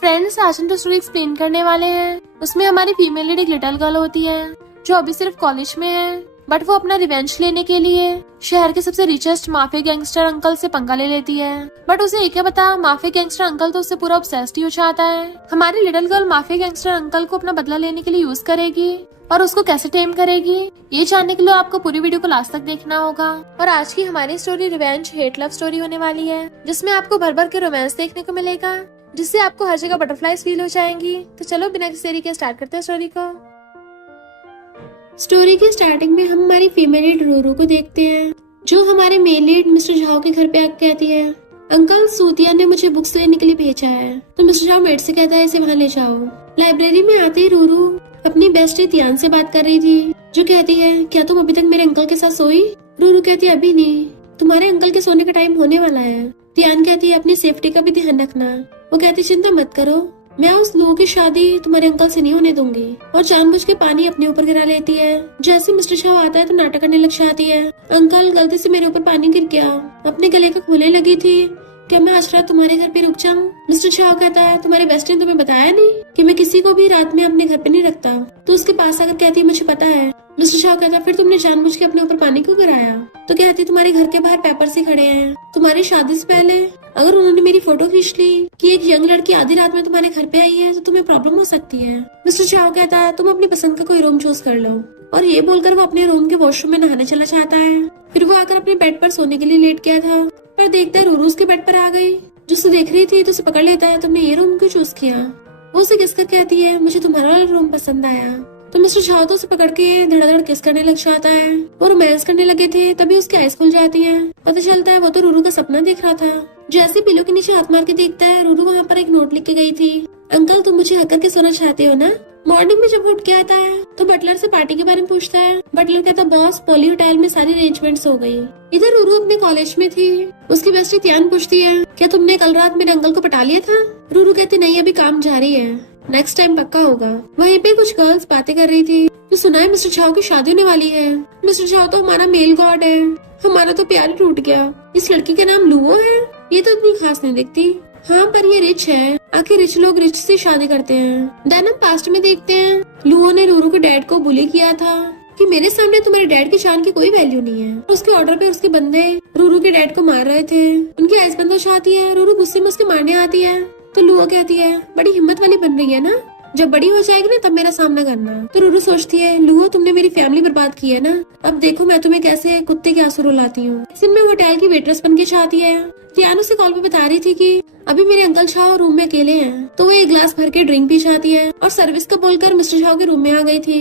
Friends, आज हम जो स्टोरी एक्सप्लेन करने वाले हैं उसमें हमारी फीमेल लीड एक लिटिल गर्ल होती है जो अभी सिर्फ कॉलेज में है, बट वो अपना रिवेंज लेने के लिए शहर के सबसे रिचेस्ट माफिया गैंगस्टर अंकल से पंगा ले लेती है। बट उसे एक क्या पता, माफिया गैंगस्टर अंकल तो उससे पूरा ऑब्सेस्ड ही हो जाता है। हमारी little girl mafia gangster uncle को अपना बदला लेने के लिए यूज करेगी और उसको कैसे टेम करेगी, ये जानने के लिए आपको पूरी वीडियो को लास्ट तक देखना होगा। और आज की हमारी story revenge hate love story होने वाली है, जिसमें आपको भर भर के रोमांस देखने को मिलेगा, जिससे आपको हर जगह बटरफ्लाईज फील हो जाएंगी। तो चलो बिना किसी देरी के स्टार्ट करते हैं स्टोरी को। स्टोरी की स्टार्टिंग में हम हमारी फीमेल लीड रूरू को देखते हैं, जो हमारे मेल लीड मिस्टर झाओ के घर पे आकर कहती है, अंकल सूतिया ने मुझे बुक्स लेने के लिए भेजा है। तो मिस्टर झाओ मेड से कहता है इसे वहाँ ले जाओ। लाइब्रेरी में आते ही रूरू अपनी बेस्ट तियान से बात कर रही थी, जो कहती है क्या तुम अभी तक मेरे अंकल के साथ सोई? रूरू कहती है अभी नहीं, तुम्हारे अंकल के सोने का टाइम होने वाला है। तियान कहती है अपनी सेफ्टी का भी ध्यान रखना। वो कहती चिंता मत करो, मैं उस लू की शादी तुम्हारे अंकल से नहीं होने दूंगी। और जानबूझ के पानी अपने ऊपर गिरा लेती है। जैसे मिस्टर शाह आता है तो नाटक करने लग जाती है, अंकल गलती से मेरे ऊपर पानी गिर गया, अपने गले को खोलने लगी थी, क्या मैं आज रात तुम्हारे घर पे रुक जाऊं? मिस्टर शाह कहता है तुम्हारे बेस्ट ने तुम्हें बताया नहीं कि मैं किसी को भी रात में अपने घर पे नहीं रखता? तो उसके पास आकर कहती है मुझे पता है। मिस्टर शाह कहता है फिर तुमने जानबूझ के अपने ऊपर पानी क्यों गिराया? तो कहती तुम्हारे घर के बाहर पेपर से खड़े हैं, तुम्हारी शादी से पहले अगर उन्होंने मेरी फोटो खींच ली कि एक यंग लड़की आधी रात में तुम्हारे घर पे आई है तो तुम्हें प्रॉब्लम हो सकती है। मिस्टर शाह कहता है तुम अपनी पसंद का कोई रूम चूज कर लो। और ये बोलकर वो अपने रूम के वॉशरूम में नहाने चला जाता है। फिर वो आकर अपने बेड पर सोने के लिए लेट गया था, पर देखता है रूरू उसके बेड पर आ गई, जो उसे देख रही थी तो उसे पकड़ लेता है, तुमने ये रूम क्यों चूज किया? वो उसे किस कर कहती है मुझे तुम्हारा रूम पसंद आया। तो मिस्टर शाह तो उसे पकड़ के धड़ाधड़ किस करने लग जाता है। वो रोमांस करने लगे थे, तभी उसकी आईज खुल जाती है। पता चलता है वो तो रूरू का सपना देख रहा था। जैसे पिलो के नीचे हाथ मार के देखता है, रूरू वहाँ पर एक नोट लिख के गई थी, अंकल तुम मुझे हक करके सोना चाहते हो ना? मॉर्निंग में जब उठ के आता है तो बटलर से पार्टी के बारे में पूछता है। बटलर कहता बॉस पॉली होटल में सारी अरेंजमेंट्स हो गई। इधर रूरू अपने कॉलेज में थी, उसकी बेस्टी तियान पूछती है क्या तुमने कल रात मेरे अंकल को पटा लिया था? रूरू कहती नहीं अभी काम जारी है, नेक्स्ट टाइम पक्का होगा। वहीं पे कुछ गर्ल्स बातें कर रही थी, तो सुना है मिस्टर झाओ की शादी होने वाली है। मिस्टर झाओ तो हमारा मेल गॉड है, हमारा तो प्यार टूट गया। इस लड़की का नाम लुओ है, ये तो इतनी खास नहीं दिखती। हाँ पर ये रिच है, आखिर रिच लोग रिच से शादी करते हैं। देन हम पास्ट में देखते हैं, लुओ ने रूरू के डैड को बुली किया था कि मेरे सामने तुम्हारे डैड की जान की कोई वैल्यू नहीं है। उसके ऑर्डर पे उसके बंदे रूरू के डैड को मार रहे थे। उनकी आइस बंद हो जाती है, रूरू गुस्से में उसके मारने आती है, तो लुओ कहती है बड़ी हिम्मत वाली बन रही है ना, जब बड़ी हो जाएगी ना तब मेरा सामना करना। तो रूरू सोचती है लुओ तुमने मेरी फैमिली बर्बाद की है ना, अब देखो मैं तुम्हें कैसे कुत्ते के आंसू रुलाती हूँ। इस दिन में होटल की वेट्रेस बन के चाहती है। तियान से कॉल पे बता रही थी कि अभी मेरे अंकल शाह रूम में अकेले हैं, तो वो एक ग्लास भर के ड्रिंक पी जाती है और सर्विस का बोलकर मिस्टर शाह के रूम में आ गई थी।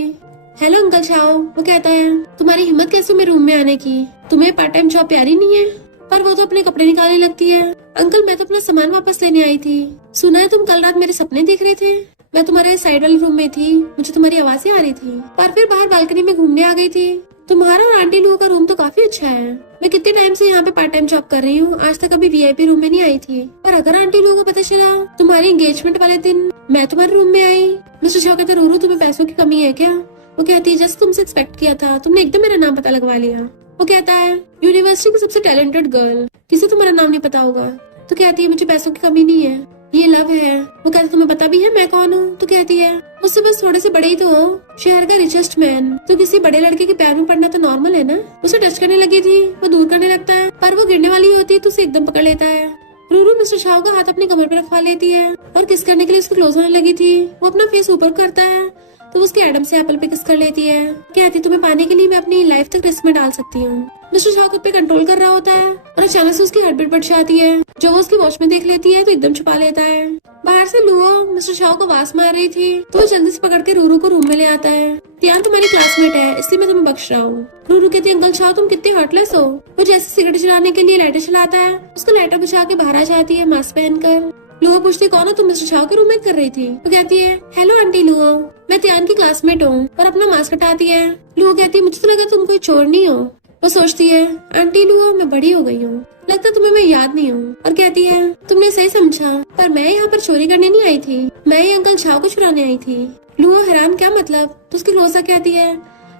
हेलो अंकल शाह, वो कहता है तुम्हारी हिम्मत कैसे मेरे रूम में आने की, तुम्हें पार्ट टाइम जॉब प्यारी नहीं है? पर वो तो अपने कपड़े निकालने लगती है, अंकल मैं तो अपना सामान वापस लेने आई थी, सुना है तुम कल रात मेरे सपने देख रहे थे, मैं तुम्हारे साइड वाले रूम में थी, मुझे तुम्हारी आवाजें आ रही थी, पर फिर बाहर बालकनी में घूमने आ गई थी। तुम्हारा और आंटी लू का रूम तो काफी अच्छा है, मैं कितने टाइम से यहाँ पे पार्ट टाइम जॉब कर रही हूँ, आज तक कभी वीआईपी रूम में नहीं आई थी, पर अगर आंटी लू को पता चला तुम्हारी एंगेजमेंट वाले दिन मैं तुम्हारे रूम में आई। मिस्टर शाह कहता रूरू तुम्हें पैसों की कमी है क्या? वो कहती है जैसे तुमसे एक्सपेक्ट किया था, तुमने एकदम मेरा नाम पता लगवा लिया। वो कहता है यूनिवर्सिटी की सबसे टैलेंटेड गर्ल, किसे तुम्हारा नाम नहीं पता होगा? तो कहती है मुझे पैसों की कमी नहीं है, ये लव है। वो कहता तुम्हें पता भी है मैं कौन हूँ? तो कहती है मुझसे बस थोड़े से बड़े ही तो हो, शहर का रिचेस्ट मैन, तो किसी बड़े लड़के के प्यार में पड़ना तो नॉर्मल है ना। उसे टच करने लगी थी, वो दूर करने लगता है, पर वो गिरने वाली होती है तो उसे एकदम पकड़ लेता है। रूरू मिस्टर शाह का हाथ अपनी कमर पे रखवा लेती है और किस करने के लिए उसको क्लोज होने लगी थी। वो अपना फेस ऊपर करता है तो उसके एडम से एप्पल पे किस कर लेती है। कहती तुम्हें पाने के लिए मैं अपनी लाइफ तक रिस्क में डाल सकती हूँ। मिस्टर शाह खुद पे कंट्रोल कर रहा होता है और अचानक से उसकी हार्ट बीट बढ़ जाती है, जो वो उसकी वॉच में देख लेती है तो एकदम छुपा लेता है। बाहर से लुओ मिस्टर शाह को आवाज मार रही थी, तो वो जल्दी से पकड़ के रूरू को रूम में ले आता है। तियान तुम्हारी क्लासमेट है इसलिए मैं तुम्हें बख्श रहा हूँ। रूरू कहती है अंकल शाह तुम कितने हार्टलेस हो। वो जैसे सिगरेट जलाने के लिए लाइटर चलाता है, उसको लाइटर बुझा के बाहर आ जाती है मास्क पहनकर। लुओ पूछती कौन हो तुम? मिस्टर शाह के रूम में कर रही थी। वो कहती है हेलो आंटी लुओ, मैं तियान की क्लासमेट हूँ, और अपना मास्क हटाती है। लुओ कहती है मुझे तो लगा तुम कोई चोर नहीं हो। वो सोचती है आंटी लुओ मैं बड़ी हो गई हूँ, लगता तुम्हें मैं याद नहीं हूँ। और कहती है तुमने सही समझा, पर मैं यहाँ पर चोरी करने नहीं आई थी, मैं ही अंकल शाह को चुराने आई थी। लुओ हैरान क्या मतलब? तो उसकी क्लोजा कहती है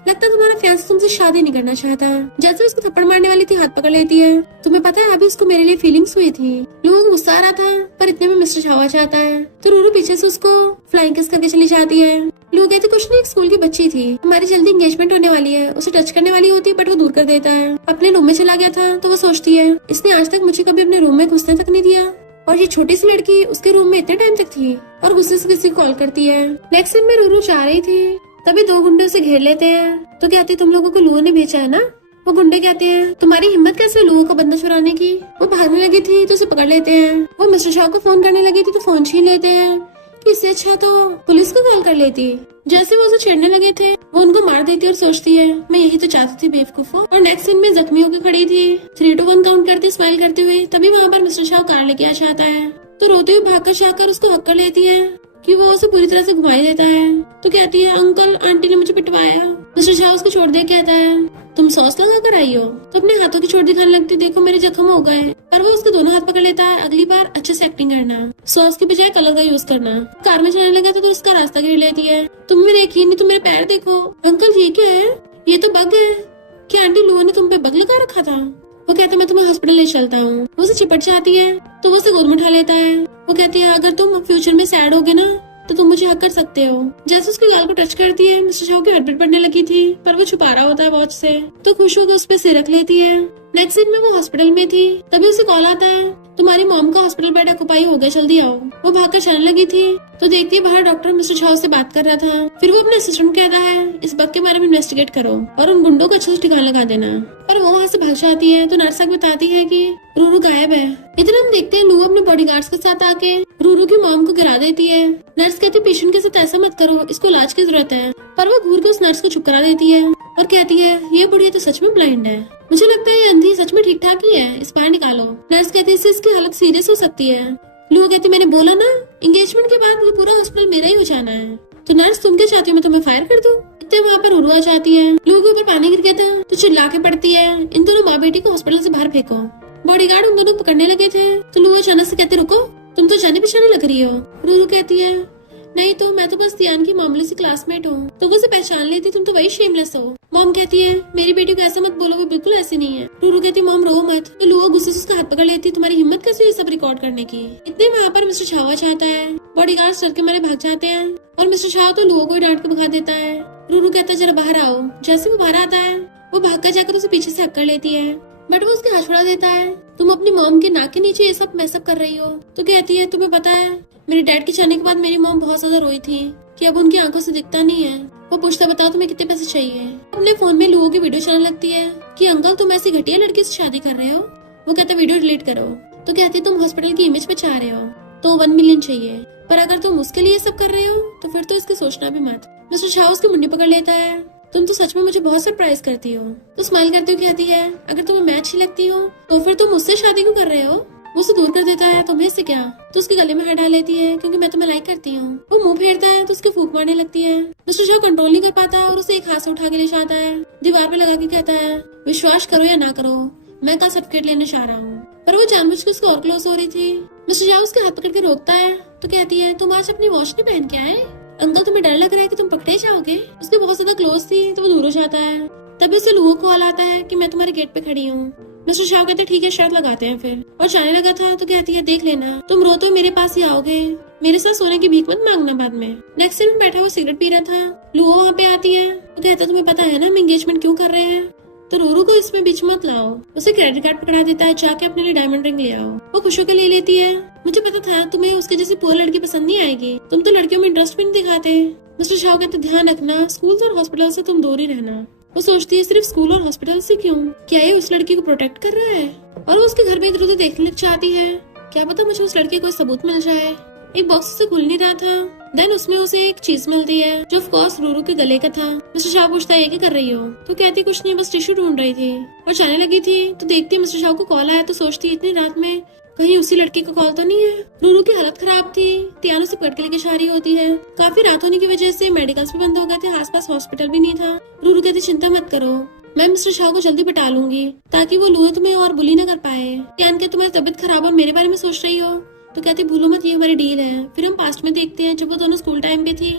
लगता है तुम्हारा फियांसे तुमसे शादी नहीं करना चाहता। जैसे उसको थप्पड़ मारने वाली थी, हाथ पकड़ लेती है। तुम्हें पता है अभी उसको मेरे लिए फीलिंग्स हुई थी। लोगों को गुस्सा आ रहा था, पर इतने में मिस्टर छावा चाहता है तो रूरू पीछे से उसको फ्लाइंग किस करके चली जाती है। लोग कहते कुछ नहीं, एक स्कूल की बच्ची थी, हमारी जल्दी एंगेजमेंट होने वाली है। उसे टच करने वाली होती है बट वो दूर कर देता है। अपने रूम में चला गया था तो वो सोचती है इसने आज तक मुझे कभी अपने रूम में घुसने तक नहीं दिया, और ये छोटी सी लड़की उसके रूम में इतने टाइम तक थी, और गुस्से से किसी को कॉल करती है। नेक्स्ट सीन में रूरू जा रही थी, तभी दो गुंडे उसे घेर लेते हैं। तो कहते तुम लोगों को लुओ ने भेजा है ना। वो गुंडे कहते हैं तुम्हारी हिम्मत कैसे लुओ का बंदा चुराने की। वो भागने लगी थी तो उसे पकड़ लेते हैं। वो मिस्टर शाह को फोन करने लगी थी तो फोन छीन लेते हैं कि इससे अच्छा तो पुलिस को कॉल कर लेती। जैसे वो उसे छेड़ने लगे थे वो उनको मार देती और सोचती है मैं यही तो चाहती थी बेवकूफो। और नेक्स्ट सीन में जख्मी होकर खड़ी थी, 3 to 1 काउंट करती स्माइल करते हुए। तभी वहाँ पर मिस्टर शाह कार लेके आ जाता है तो रोते हुए भागकर शाहकर उसको हक कर लेती है कि वो उसे पूरी तरह से घुमाई देता है। तो कहती है अंकल आंटी ने मुझे पिटवाया। मिस्टर शाह उसको छोड़ दे कहता है तुम सॉस लगा कर आई हो। तो अपने हाथों की चोट दिखाने लगती, देखो मेरे जख्म हो गए। पर वो उसके दोनों हाथ पकड़ लेता है, अगली बार अच्छे से एक्टिंग करना, सॉस की बजाय कलर का यूज करना। कार में चलाने लगा तो उसका रास्ता घेर लेती है। तुम मेरे यकीन नहीं, तुम मेरे पैर देखो। अंकल ये क्या है, ये तो बग है। क्या आंटी लुओ ने तुम पे बग लगा रखा था। वो कहता है मैं तुम्हें हॉस्पिटल ले चलता हूँ। वो उसे चिपट जाती है तो वो उसे गोद में उठा लेता है। वो कहती है अगर तुम फ्यूचर में सैड होगे ना तो तुम मुझे हक कर सकते हो। जैसे उसके गाल को टच करती है मिस्टर शाह की हड़बड़ पड़ने लगी थी, पर वो छुपा रहा होता है वॉच से, तो खुश होकर उस पर सिर रख लेती है। नेक्स्ट सीन में वो हॉस्पिटल में थी, तभी उसे कॉल आता है तुम्हारी मॉम का हॉस्पिटल बेड ऑक्यूपाई हो गया, जल्दी आओ। वो भागकर चलने लगी थी तो देखती है बाहर डॉक्टर मिस्टर शाह से बात कर रहा था। फिर वो अपने असिस्टेंट कहता है इस बग के बारे में इन्वेस्टिगेट करो और उन गुंडों को अच्छे से ठिकाना लगा देना। पर वो वहाँ से भाग जाती है तो नर्स आके बताती है कि रूरू गायब है। इतना हम देखते हैं लुओ अपने बॉडीगार्ड्स के साथ आके रूरू की मॉम को गिरा देती है। नर्स कहती है पेशेंट के साथ ऐसा मत करो, इसको इलाज की जरूरत है। पर वो घूर के उस नर्स को चुप करा देती है और कहती है ये बुढ़िया तो सच में ब्लाइंड है, मुझे लगता है ये अंधी सच में ठीक ठाक ही है, इस बाहर निकालो। नर्स कहती है इससे इसकी हालत सीरियस हो सकती है। लुओ कहती मैंने बोला ना एंगेजमेंट के बाद वो पूरा हॉस्पिटल मेरा ही हो जाना है। तो नर्स तुम क्या चाहती हो मैं तुम्हें फायर कर दूं। इतने वहाँ पर रूरू आ जाती है, लुओ के ऊपर पानी गिर गया था तो चिल्ला के पड़ती है इन दोनों माँ बेटी को हॉस्पिटल से बाहर फेंको। बॉडीगार्ड उन दोनों को पकड़ने लगे थे तो लुओ अचानक से कहते रुको, तुम तो जाने पहचाने लग रही हो। रूरू कहती है नहीं तो मैं तो बस दियान की मामूली सी क्लासमेट हूँ, तो वो उसे पहचान लेती, तुम तो वही शेमलेस हो। मॉम कहती है मेरी बेटी को ऐसा मत बोलो, वो बिल्कुल ऐसी नहीं है। रूरू कहती मॉम रो मत। तो लुओ गुस्से से उसका हाथ पकड़ लेती, तुम्हारी हिम्मत कैसे ये सब रिकॉर्ड करने की। इतने वहाँ पर मिस्टर छावा चाहता है, बॉडीगार्ड डर के मारे भाग जाते हैं और मिस्टर शाह तो लुओ को डांट के भगा देता है। रूरू कहता है जरा बाहर आओ। जैसे वो बाहर आता है वो भाग कर जाकर उसे पीछे से हक कर लेती है, बट वो उसके हाथ छुड़ा देता है। तुम अपनी मॉम के नाक के नीचे ये सब मैसअप कर रही हो। तो कहती है तुम्हें पता है मेरे डैड के जाने के बाद मेरी मॉम बहुत ज्यादा रोई थी कि अब उनकी आंखों से दिखता नहीं है। वो पूछता बताओ तुम्हें कितने पैसे चाहिए। अपने फोन में लुओ की वीडियो चलाने लगती है कि अंकल तुम ऐसी घटिया लड़की से शादी कर रहे हो। वो कहता वीडियो डिलीट करो। तो कहती है तुम हॉस्पिटल की इमेज बचा रहे हो तो 1 मिलियन चाहिए, पर अगर तुम उसके लिए सब कर रहे हो तो फिर तो इसके सोचना भी मत। मिस्टर शाह उसकी मुंडी पकड़ लेता है, तुम तो सच में मुझे बहुत सरप्राइज करती हो। तो स्माइल करते हुए कहती है अगर तुम्हें मैं अच्छी लगती हो तो फिर तुम मुझसे शादी क्यों कर रहे हो। वो उसे दूर कर देता है, तुम्हें इससे क्या। तो उसके गले में हाथ डाल लेती है क्योंकि मैं तुम्हें लाइक करती हूँ। वो मुंह फेरता है तो उसके फूंक मारने लगती है। मिस्टर शाह कंट्रोल नहीं कर पाता और उसे एक हाथ से उठा के ले जाता है, दीवार पे लगा के कहता है विश्वास करो या ना करो मैं कल सर्टिफिकेट लेने जा रहा हूँ। पर वो जानबूझ के उसको और क्लोज हो रही थी। मिस्टर शाह उसके हाथ पकड़ के रोकता है तो कहती है तुम आज अपनी वॉच नहीं पहन के आए। अंकल तुम्हें डर लग रहा है कि तुम पकड़े जाओगे। उसके बहुत ज्यादा क्लोज थी तो वो दूर हो जाता है। तभी उसे लुओ कॉल आता है कि मैं तुम्हारे गेट पे खड़ी हूँ। मिस्टर शाह कहते ठीक है शर्त लगाते हैं फिर, और जाने लगा था तो कहती है देख लेना तुम रो तो मेरे पास ही आओगे, मेरे साथ सोने की भीख मत मांगना बाद में। नेक्स्ट सीन में बैठा वो सिगरेट पी रहा था। लुओ वहाँ पे आती है तो कहता तुम्हें पता है ना हम एंगेजमेंट क्यों कर रहे हैं, तो रूरू को इसमें बीच मत लाओ। उसे क्रेडिट कार्ड पकड़ा देता है, जाके अपने लिए डायमंड रिंग ले आओ। वो खुश होकर ले लेती है। मुझे पता था तुम्हें उसके जैसी पूरी लड़की पसंद नहीं आएगी, तुम तो लड़कियों में इंटरेस्ट भी नहीं दिखाते। मिस्टर शाह कहते ध्यान रखना स्कूल और हॉस्पिटल से तुम दूर ही रहना। वो सोचती है सिर्फ स्कूल और हॉस्पिटल से क्यों, क्या ये उस लड़की को प्रोटेक्ट कर रहा है। और वो उसके घर में इधर उधर देखने लग जाती है, क्या पता मुझे उस लड़के को सबूत मिल जाए। एक बॉक्स से खुल नहीं रहा था, देन उसमें उसे एक चीज मिलती है जो ऑफ कोर्स रूरू के गले का था। मिस्टर शाह पूछता है ये क्या कर रही हो, तो कहती कुछ नहीं बस टिश्यू ढूंढ रही थी। और जाने लगी थी तो देखती है मिस्टर शाह को कॉल आया तो सोचती है इतनी रात में कहीं उसी लड़की का कॉल तो नहीं है। रूरू की हालत खराब थी, तियानो से पकड़ के लेके जा रही होती है। काफी रात होने की वजह से मेडिकल्स भी बंद हो गए थे, आसपास हॉस्पिटल भी नहीं था। रूरू कहती चिंता मत करो मैं मिस्टर शाह को जल्दी बिठा लूंगी ताकि वो लुओ तुम्हें और बुली न कर पाए। तियान के तुम्हारी तबीयत खराब और मेरे बारे में सोच रही हो, तो कहती भूलो मत ये हमारी डील है। फिर हम पास्ट में देखते हैं जब वो दोनों स्कूल टाइम पे थी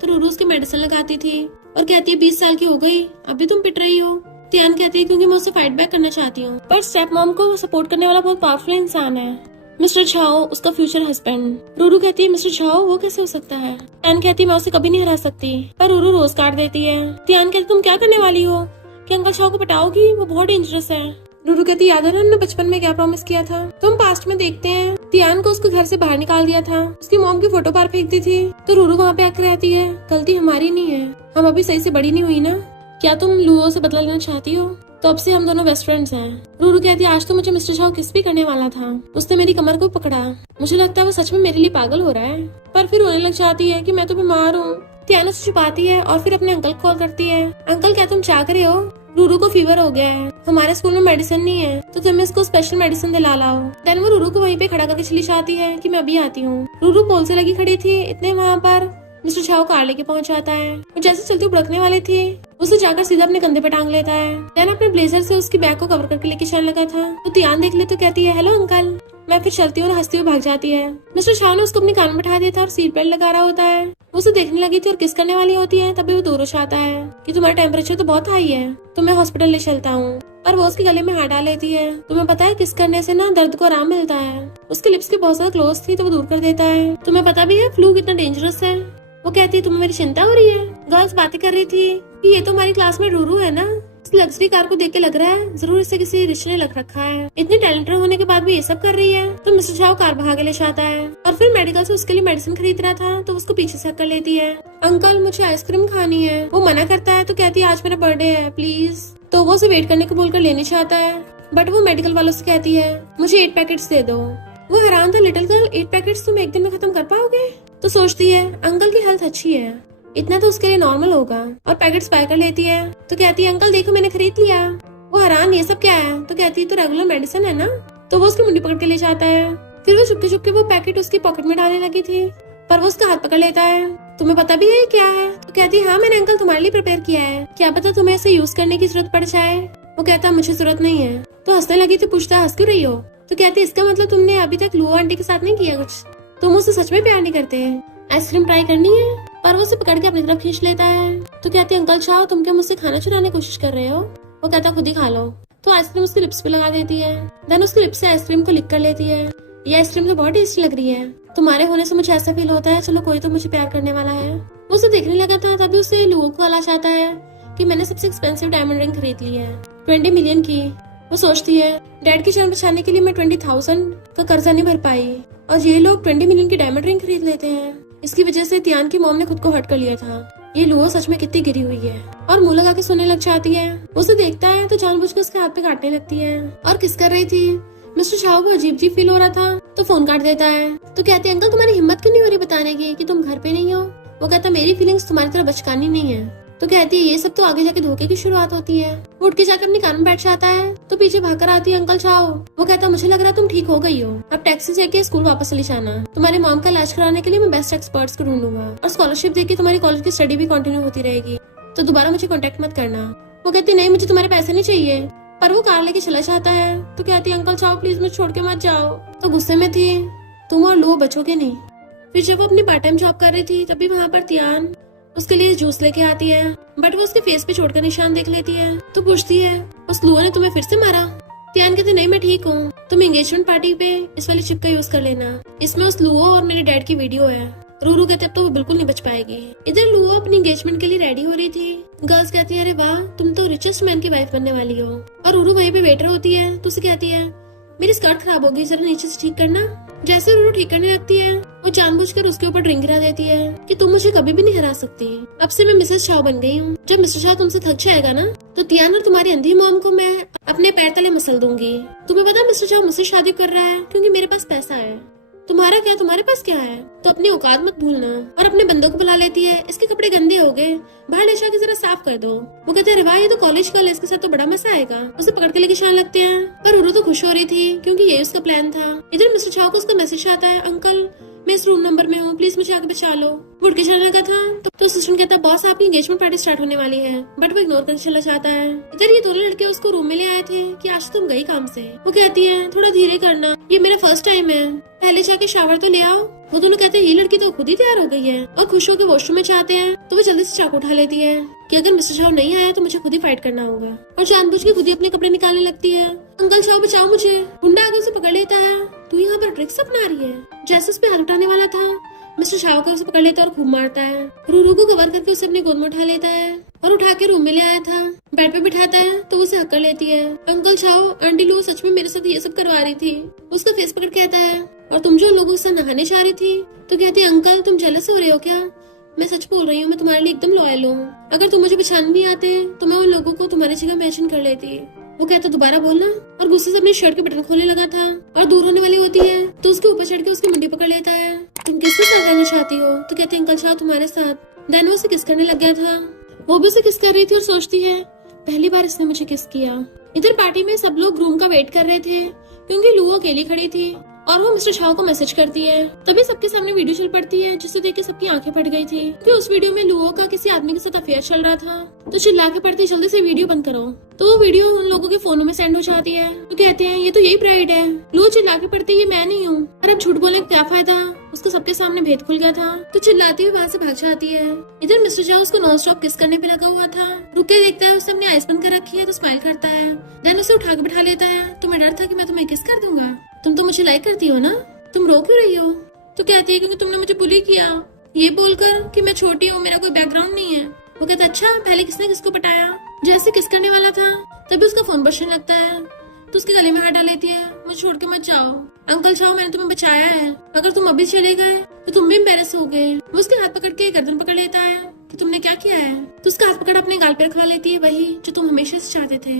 तो रूरू उसकी मेडिसिन लगाती थी। और कहती है 20 साल की हो गई, अभी तुम पिट रही हो। तियान कहती है क्योंकि मैं उससे फाइट बैक करना चाहती हूँ, पर स्टेप मॉम को सपोर्ट करने वाला बहुत पावरफुल इंसान है, मिस्टर झाओ, उसका फ्यूचर हस्बैंड। रूरू कहती है मिस्टर झाओ वो कैसे हो सकता है। तियान कहती है मैं उसे कभी नहीं हरा सकती, पर रूरू रोज काट देती है। तियान कहती तुम क्या करने वाली हो, कि अंकल झाओ को पटाओगी, वो बहुत डेंजरस है। रूरू कहती याद है ना हमने बचपन में क्या प्रॉमिस किया था। तो हम पास्ट में देखते हैं तियान को उसके घर से बाहर निकाल दिया था, उसकी मॉम की फोटो बाहर फेंक दी थी, तो रूरू वहाँ पे आकर रहती है गलती हमारी नहीं है, हम अभी सही से बड़ी नहीं हुई ना, क्या तुम लुओ से बदला लेना चाहती हो, तो अब से हम दोनों बेस्ट फ्रेंड्स हैं। रूरू कहती है आज तो मुझे मिस्टर झाओ किस भी करने वाला था, उसने मेरी कमर को पकड़ा, मुझे लगता है वो सच में मेरे लिए पागल हो रहा है, पर फिर रोने लग जाती है कि मैं तो बीमार हूँ। तियान उसे छुपाती है और फिर अपने अंकल को कॉल करती है, अंकल क्या तुम चाह रहे हो, रूरू को फीवर हो गया है, हमारे स्कूल में मेडिसिन नहीं है, तो तुम इसको स्पेशल मेडिसिन दिला लाओ। देन वो रूरू को वहीं पे खड़ा करके चली जाती है कि मैं अभी आती हूँ। रूरू पोल से लगी खड़ी थी, इतने वहाँ पर मिस्टर झाओ कार लेके पहुंच जाता है। वो जैसे चलती भुड़कने वाली थी, उसे जाकर सीधा अपने कंधे पे टांग लेता है। देन अपने ब्लेजर से उसकी बैग को कवर करके लेके चलने लगा था, तो तियान देख ले तो कहती है हेलो अंकल, मैं फिर चलती हूँ और हंसती हुई भाग जाती है। मिस्टर झाओ ने उसको अपने कान में बैठा दिया था और सीट बेल्ट लगा रहा होता है, उसे देखने लगी थी और किस करने वाली होती है, तभी वो दूर हो जाता है कि तुम्हारा टेम्परेचर तो बहुत हाई है, तो मैं हॉस्पिटल ले चलता हूँ, और वो उसके गले में हाथ डाल लेती है। तुम्हें पता है किस करने से ना दर्द को आराम मिलता है, उसके लिप्स के बहुत ज्यादा क्लोज थी तो वो दूर कर देता है। तुम्हें पता भी है फ्लू कितना डेंजरस है। वो कहती है तुम्हें मेरी चिंता हो रही है। गर्ल्स बातें कर रही थी कि ये तो हमारी क्लास में रूरू है ना, इस लग्जरी कार को देख के लग रहा है जरूर इसे किसी रिच ने लग रखा है, इतनी टैलेंटेड होने के बाद भी ये सब कर रही है। तो मिस्टर झाओ कार भगा के ले जाता है और फिर मेडिकल से उसके लिए मेडिसिन खरीद रहा था, तो उसको पीछे से कर लेती है, अंकल मुझे आइसक्रीम खानी है। वो मना करता है तो कहती है आज मेरा बर्थडे है प्लीज, तो वो उसे वेट करने को बोलकर लेने चाहता है, बट वो मेडिकल वालों से कहती है मुझे 8 पैकेट्स दे दो। वो हैरान था, लिटिल गर्ल 8 पैकेट्स तुम एक दिन में खत्म कर पाओगे। तो सोचती है अंकल की हेल्थ अच्छी है, इतना तो उसके लिए नॉर्मल होगा, और पैकेट्स बाय कर लेती है। तो कहती है अंकल देखो मैंने खरीद लिया। वो हैरान ये सब क्या है, तो कहती है तो रेगुलर मेडिसिन है ना। तो वो उसकी मुंडी पकड़ के ले जाता है, फिर वो चुपके चुपके वो पैकेट उसकी पॉकेट में डालने लगी थी, पर वो उसका हाथ पकड़ लेता है। तुम्हें पता भी है क्या है। तो कहती है हाँ मैंने अंकल तुम्हारे लिए प्रिपेयर किया है, क्या पता तुम्हें इसे यूज करने की जरूरत पड़ जाए। वो कहता मुझे जरूरत नहीं है। तो हंसने लगी तो पूछता हंस क्यों रही हो। तो कहती इसका मतलब तुमने अभी तक लुओ आंटी के साथ नहीं किया कुछ, तुम उससे सच में प्यार नहीं करते। आइसक्रीम ट्राई करनी है, पर वो उसे पकड़ के अपनी तरफ खींच लेता है। तो कहती है अंकल चाहो तुम क्या मुझसे खाना चुराने की कोशिश कर रहे हो। वो कहता खुद ही खा लो। तो आइसक्रीम उसके लिप्स पे लगा देती है, देन उसके लिप्स से आइसक्रीम को लिक कर लेती है। ये आइसक्रीम तो बहुत टेस्टी लग रही है, तुम्हारे होने से मुझे ऐसा फील होता है चलो कोई तो मुझे प्यार करने वाला है। वो उसे देखने लगा था, तभी उसे लुओ को कॉल आ जाता है कि मैंने सबसे एक्सपेंसिव डायमंड रिंग खरीद ली है 20 मिलियन की। वो सोचती है डैड की जान बचाने के लिए मैं 20,000 का कर्जा नहीं भर पाई, और ये लोग 20 मिलियन की डायमंड रिंग खरीद लेते हैं। इसकी वजह से तियान की मॉम ने खुद को हर्ट कर लिया था। ये लुओ सच में कितनी गिरी हुई है, और मुंह लगा के सोने लग जाती है। उसे देखता है तो जानबूझकर उसके हाथ पे काटने लगती है। और किस कर रही थी। मिस्टर झाओ को अजीब जी फील हो रहा था, तो फोन काट देता है। तो कहते हैं अंकल तुम्हारी हिम्मत क्यों नहीं हो रही बताने की कि तुम घर पे नहीं हो। वो कहता मेरी फीलिंग्स तुम्हारी तरह बचकानी नहीं है। तो कहती है ये सब तो आगे जाके धोखे की शुरुआत होती है। वो उठ के जाकर अपने कान में बैठ जाता है, तो पीछे भागकर आती है अंकल झाओ। वो कहता मुझे लग रहा है तुम ठीक हो गई हो, अब टैक्सी से के स्कूल वापस चली जाना। तुम्हारे मॉम का इलाज कराने के लिए मैं बेस्ट एक्सपर्ट्स को ढूंढूंगा, और स्कॉलरशिप देके तुम्हारी कॉलेज की स्टडी भी कंटिन्यू होती रहेगी, तो दोबारा मुझे कॉन्टेक्ट मत करना। वो कहती नहीं मुझे तुम्हारे पैसे नहीं चाहिए, पर वो कार लेके चला जाता है। तो कहती है अंकल झाओ प्लीज मुझे छोड़ के मत जाओ। तो गुस्से में थी, तुम और लुओ बचोगे नहीं। फिर जब वो अपनी पार्ट टाइम जॉब कर रही थी, तभी वहाँ पर तियान उसके लिए जूस लेके आती है, बट वो उसके फेस पे चोट का निशान देख लेती है। तो पूछती है उस लुओ ने तुम्हें फिर से मारा। तियान कहते नहीं मैं ठीक हूँ, तुम एंगेजमेंट पार्टी पे इस वाली चिप का यूज कर लेना, इसमें उस लुओ और मेरे डैड की वीडियो है। रूरू कहते अब तो वो बिल्कुल नहीं बच पाएगी। इधर लुओ अपनी एंगेजमेंट के लिए रेडी हो रही थी। गर्ल्स कहती है अरे वाह तुम तो रिचेस्ट मैन की वाइफ बनने वाली हो। और रूरू वहीं पे वेटर होती है, तो उसे कहती है मेरी स्कर्ट खराब होगी जरा नीचे से ठीक करना। जैसे रूरू ठीक करने लगती है, वो जानबूझकर उसके ऊपर ड्रिंक गिरा देती है कि तुम मुझे कभी भी नहीं हरा सकती, अब से मैं मिसेस झाओ बन गई हूँ। जब मिस्टर झाओ तुमसे थक जाएगा ना, तो तियान और तुम्हारी अंधी मॉम को मैं अपने पैर तले मसल दूंगी। तुम्हें पता मिस्टर झाओ मुझसे शादी कर रहा है क्योंकि मेरे पास पैसा है, तुम्हारा क्या, तुम्हारे पास क्या है। तो अपनी औकात मत भूलना। और अपने बंदों को बुला लेती है, इसके कपड़े गंदे हो गए, बाहर ले जाके जरा साफ कर दो। वो कहते हैं ये तो कॉलेज गर्ल है, इसके साथ तो बड़ा मजा आएगा। उसे पकड़ के लेके जाने लगते हैं, पर रूरू तो खुश हो रही थी क्योंकि ये उसका प्लान था। इधर मिस्टर झाओ को उसका मैसेज आता है अंकल मैं इस रूम नंबर में हूँ, प्लीज मुझे आगे बचा लो। वो उठ के चलने लगा था, तो असिस्टेंट कहता है बॉस आपकी एंगेजमेंट पार्टी स्टार्ट होने वाली है, बट वो इग्नोर करके चला जाता है। इधर ये दोनों लड़के उसको रूम में ले आए थे कि आज तुम गई काम से। वो कहती है थोड़ा धीरे करना, ये मेरा फर्स्ट टाइम है, पहले जाके शावर तो ले आओ। वो दोनों कहते हैं ये लड़की तो खुद ही तैयार हो गई है, और खुश होकर वॉशरूम में जाते हैं। तो वो जल्दी से चाकू उठा लेती है। कि अगर मिस्टर शाह नहीं आया तो मुझे खुद ही फाइट करना होगा, और जानबूझ के खुद ही अपने कपड़े निकालने लगती है। अंकल शाह बचाओ मुझे, गुंडा आगे उसे पकड़ लेता है। तू यहाँ पर ट्रिक्स अपना रही है। जैसे उस पे हाथ उठाने वाला था, मिस्टर शाह कर उसे पकड़ लेता है और खूब मारता है। रूरू को कवर करके उसे अपनी गोद में उठा लेता है और उठा के रूम में ले आया था, बेड पे बिठाता है तो उसे हक कर लेती है। अंकल शाह, आंटी लो सच में मेरे साथ ये सब करवा रही थी। उसका फेस पकड़ कहता है, और तुम जो लोगों से नहाने चाह रही थी? तो कहती है, अंकल तुम जेलस हो रहे हो क्या? मैं सच बोल रही हूँ, मैं तुम्हारे लिए एकदम लॉयल हूँ। अगर तुम मुझे पहचान नहीं आते तो मैं उन लोगों को तुम्हारी जगह मेंशन कर लेती। वो कहता दोबारा बोलना, और गुस्से से अपनी शर्ट के बटन खोलने लगा था और दूर होने वाली होती है तो उसके ऊपर चढ़ के उसकी मुंडी पकड़ लेता है। तुम किसके साथ रहना चाहती हो? तो कहते अंकल शाह तुम्हारे साथ। देन वो उसे किस करने लग गया था। वो भी उसे किस कर रही थी और सोचती है पहली बार इसने मुझे किस किया। इधर पार्टी में सब लोग रूम का वेट कर रहे थे क्योंकि लू अकेली खड़ी थी और वो मिस्टर शाह को मैसेज करती है। तभी सबके सामने वीडियो चल पड़ती है जिसे देख के सबकी आंखें फट गई थी क्योंकि उस वीडियो में लुओ का किसी आदमी के साथ अफेयर चल रहा था। तो चिल्ला के पड़ती जल्दी से वीडियो बंद करो। तो वो वीडियो उन लोगों के फोनों में सेंड हो जाती है। तो कहते हैं ये तो यही ब्राइड है। लुओ चिल्ला के पड़ती ये मैं नहीं हूँ। और अब झूठ बोलने का क्या फायदा, उसको सबके सामने भेद खुल गया था। तो चिल्लाती हुई वहाँ से भाग जाती है। इधर मिस्टर शाह उसको नॉन स्टॉप किस करने पे लगा हुआ था। रुक के देखता है उसने अपनी आइस बंद कर रखी है तो स्माइल करता है। देन उसे उठा के बिठा लेता है। तुम्हें डर था कि मैं तुम्हें किस कर दूंगा? तुम तो मुझे लाइक करती हो ना, तुम रो क्यों रही हो? तो कहती है क्योंकि तुमने मुझे बुली किया, ये बोलकर कि मैं छोटी हूँ, मेरा कोई बैकग्राउंड नहीं है। वो कहता अच्छा पहले किसने किसको पटाया? जैसे किस करने वाला था तभी उसका फोन बजने लगता है तो उसके गले में हाथ डाल लेती है। मुझे छोड़ के मत जाओ अंकल शाह, मैंने तुम्हें बचाया है, अगर तुम अभी चले गए तो तुम भी एम्बेरस हो गए। वो उसके हाथ पकड़ के गर्दन पकड़ लेता है कि तुमने क्या किया है। तो उसका हाथ पकड़ अपने गाल पे रखवा लेती है, वही जो तुम हमेशा से चाहते थे।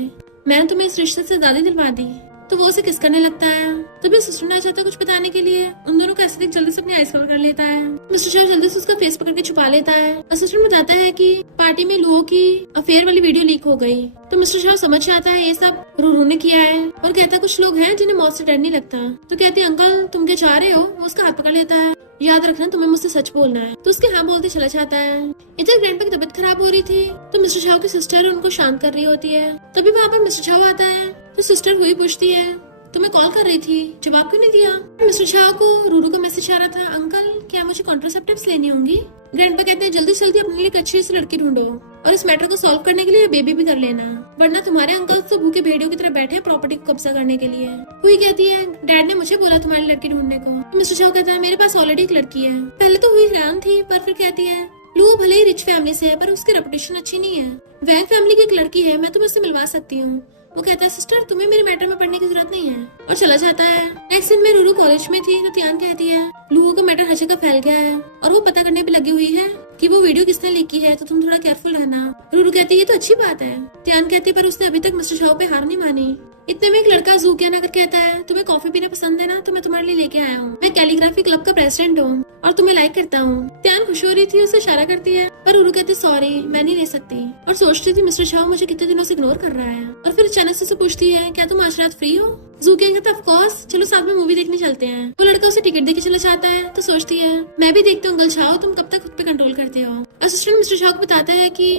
मैंने तुम्हें इस रिश्ते से ज्यादा दिलवा दी। तो वो उसे किस करने लगता है। तभी सिस्टर ने आ जाता है कुछ बताने के लिए। उन दोनों का ऐसे देख जल्दी से अपनी आइस कवर कर लेता है। मिस्टर शाह जल्दी से उसका फेस पकड़ के छुपा लेता है। असिस्टेंट बताता है कि पार्टी में लुओ की अफेयर वाली वीडियो लीक हो गई। तो मिस्टर शाह समझ जाता है ये सब रूरू ने किया है और कहता है कुछ लोग हैं जिन्हें मौत से डर नहीं लगता। तो कहती है अंकल तुम क्या चाह रहे हो? वो उसका हाथ पकड़ लेता है। याद रखना तुम्हें मुझसे सच बोलना है। तो उसके हाँ बोलते चला जाता है। इधर ग्रैंडपा की तबीयत खराब हो रही थी तो मिस्टर शाह की सिस्टर उनको शांत कर रही होती है। तभी वहाँ पर मिस्टर शाह आता है तो सिस्टर हुई पूछती है तुम्हें कॉल कर रही थी, जवाब क्यों नहीं दिया? मिस्टर शाह को रूरू का मैसेज आ रहा था, अंकल क्या मुझे कॉन्ट्रासेप्टिव्स लेनी होंगी? ग्रैंडपा कहते हैं जल्दी जल्दी अपने लिए एक अच्छी सी लड़की ढूंढो और इस मैटर को सॉल्व करने के लिए बेबी भी कर लेना, वरना तुम्हारे अंकल तो भूखे भेड़ियों की तरह बैठे हैं प्रॉपर्टी को कब्जा करने के लिए। हुई कहती है डैड ने मुझे बोला तुम्हारी लड़की ढूंढने को। मिस्टर शाह कहता है मेरे पास ऑलरेडी एक लड़की है। पहले तो हुई हैरान थी पर फिर कहती है लू भले ही रिच फैमिली से है पर उसकी रेपुटेशन अच्छी नहीं है। वैंग फैमिली की एक लड़की है, मैं तुम्हें उससे मिलवा सकती हूँ। वो कहता है सिस्टर तुम्हें मेरे मैटर में पढ़ने की जरूरत नहीं है और चला जाता है। नेक्स्ट दिन में रूरू कॉलेज में थी तो तियान कहती है लुओ का मैटर हर जगह फैल गया है और वो पता करने पे लगी हुई है कि वो वीडियो किसने लीक की है, तो तुम थोड़ा केयरफुल रहना। रूरू कहती है ये तो अच्छी बात है। तियान कहती है पर उसने अभी तक मिस्टर शाह पे हार नहीं मानी। इतने में एक लड़का जूकियान आकर कहता है तुम्हें कॉफी पीना पसंद है ना, तो मैं तुम्हारे लिए लेके आया हूँ। मैं कैलीग्राफी क्लब का प्रेसिडेंट हूँ और तुम्हें लाइक करता हूँ। त्यान खुश हो रही थी, उसे इशारा करती है पर रूरू कहती सॉरी मैं नहीं ले सकती और सोचती थी मिस्टर शाह मुझे कितने दिनों से इग्नोर कर रहा है। और फिर अचानक से पूछती है क्या तुम आज रात फ्री हो? जूकियान कहता ऑफ कोर्स, चलो साथ में मूवी देखने चलते हैं। वो लड़का उसे टिकट देके चला जाता है तो सोचती है मैं भी देखती हूँ अंकल शाह तुम कब तक खुद पे कंट्रोल करते हो। असिस्टेंट मिस्टर शाह को बताता है कि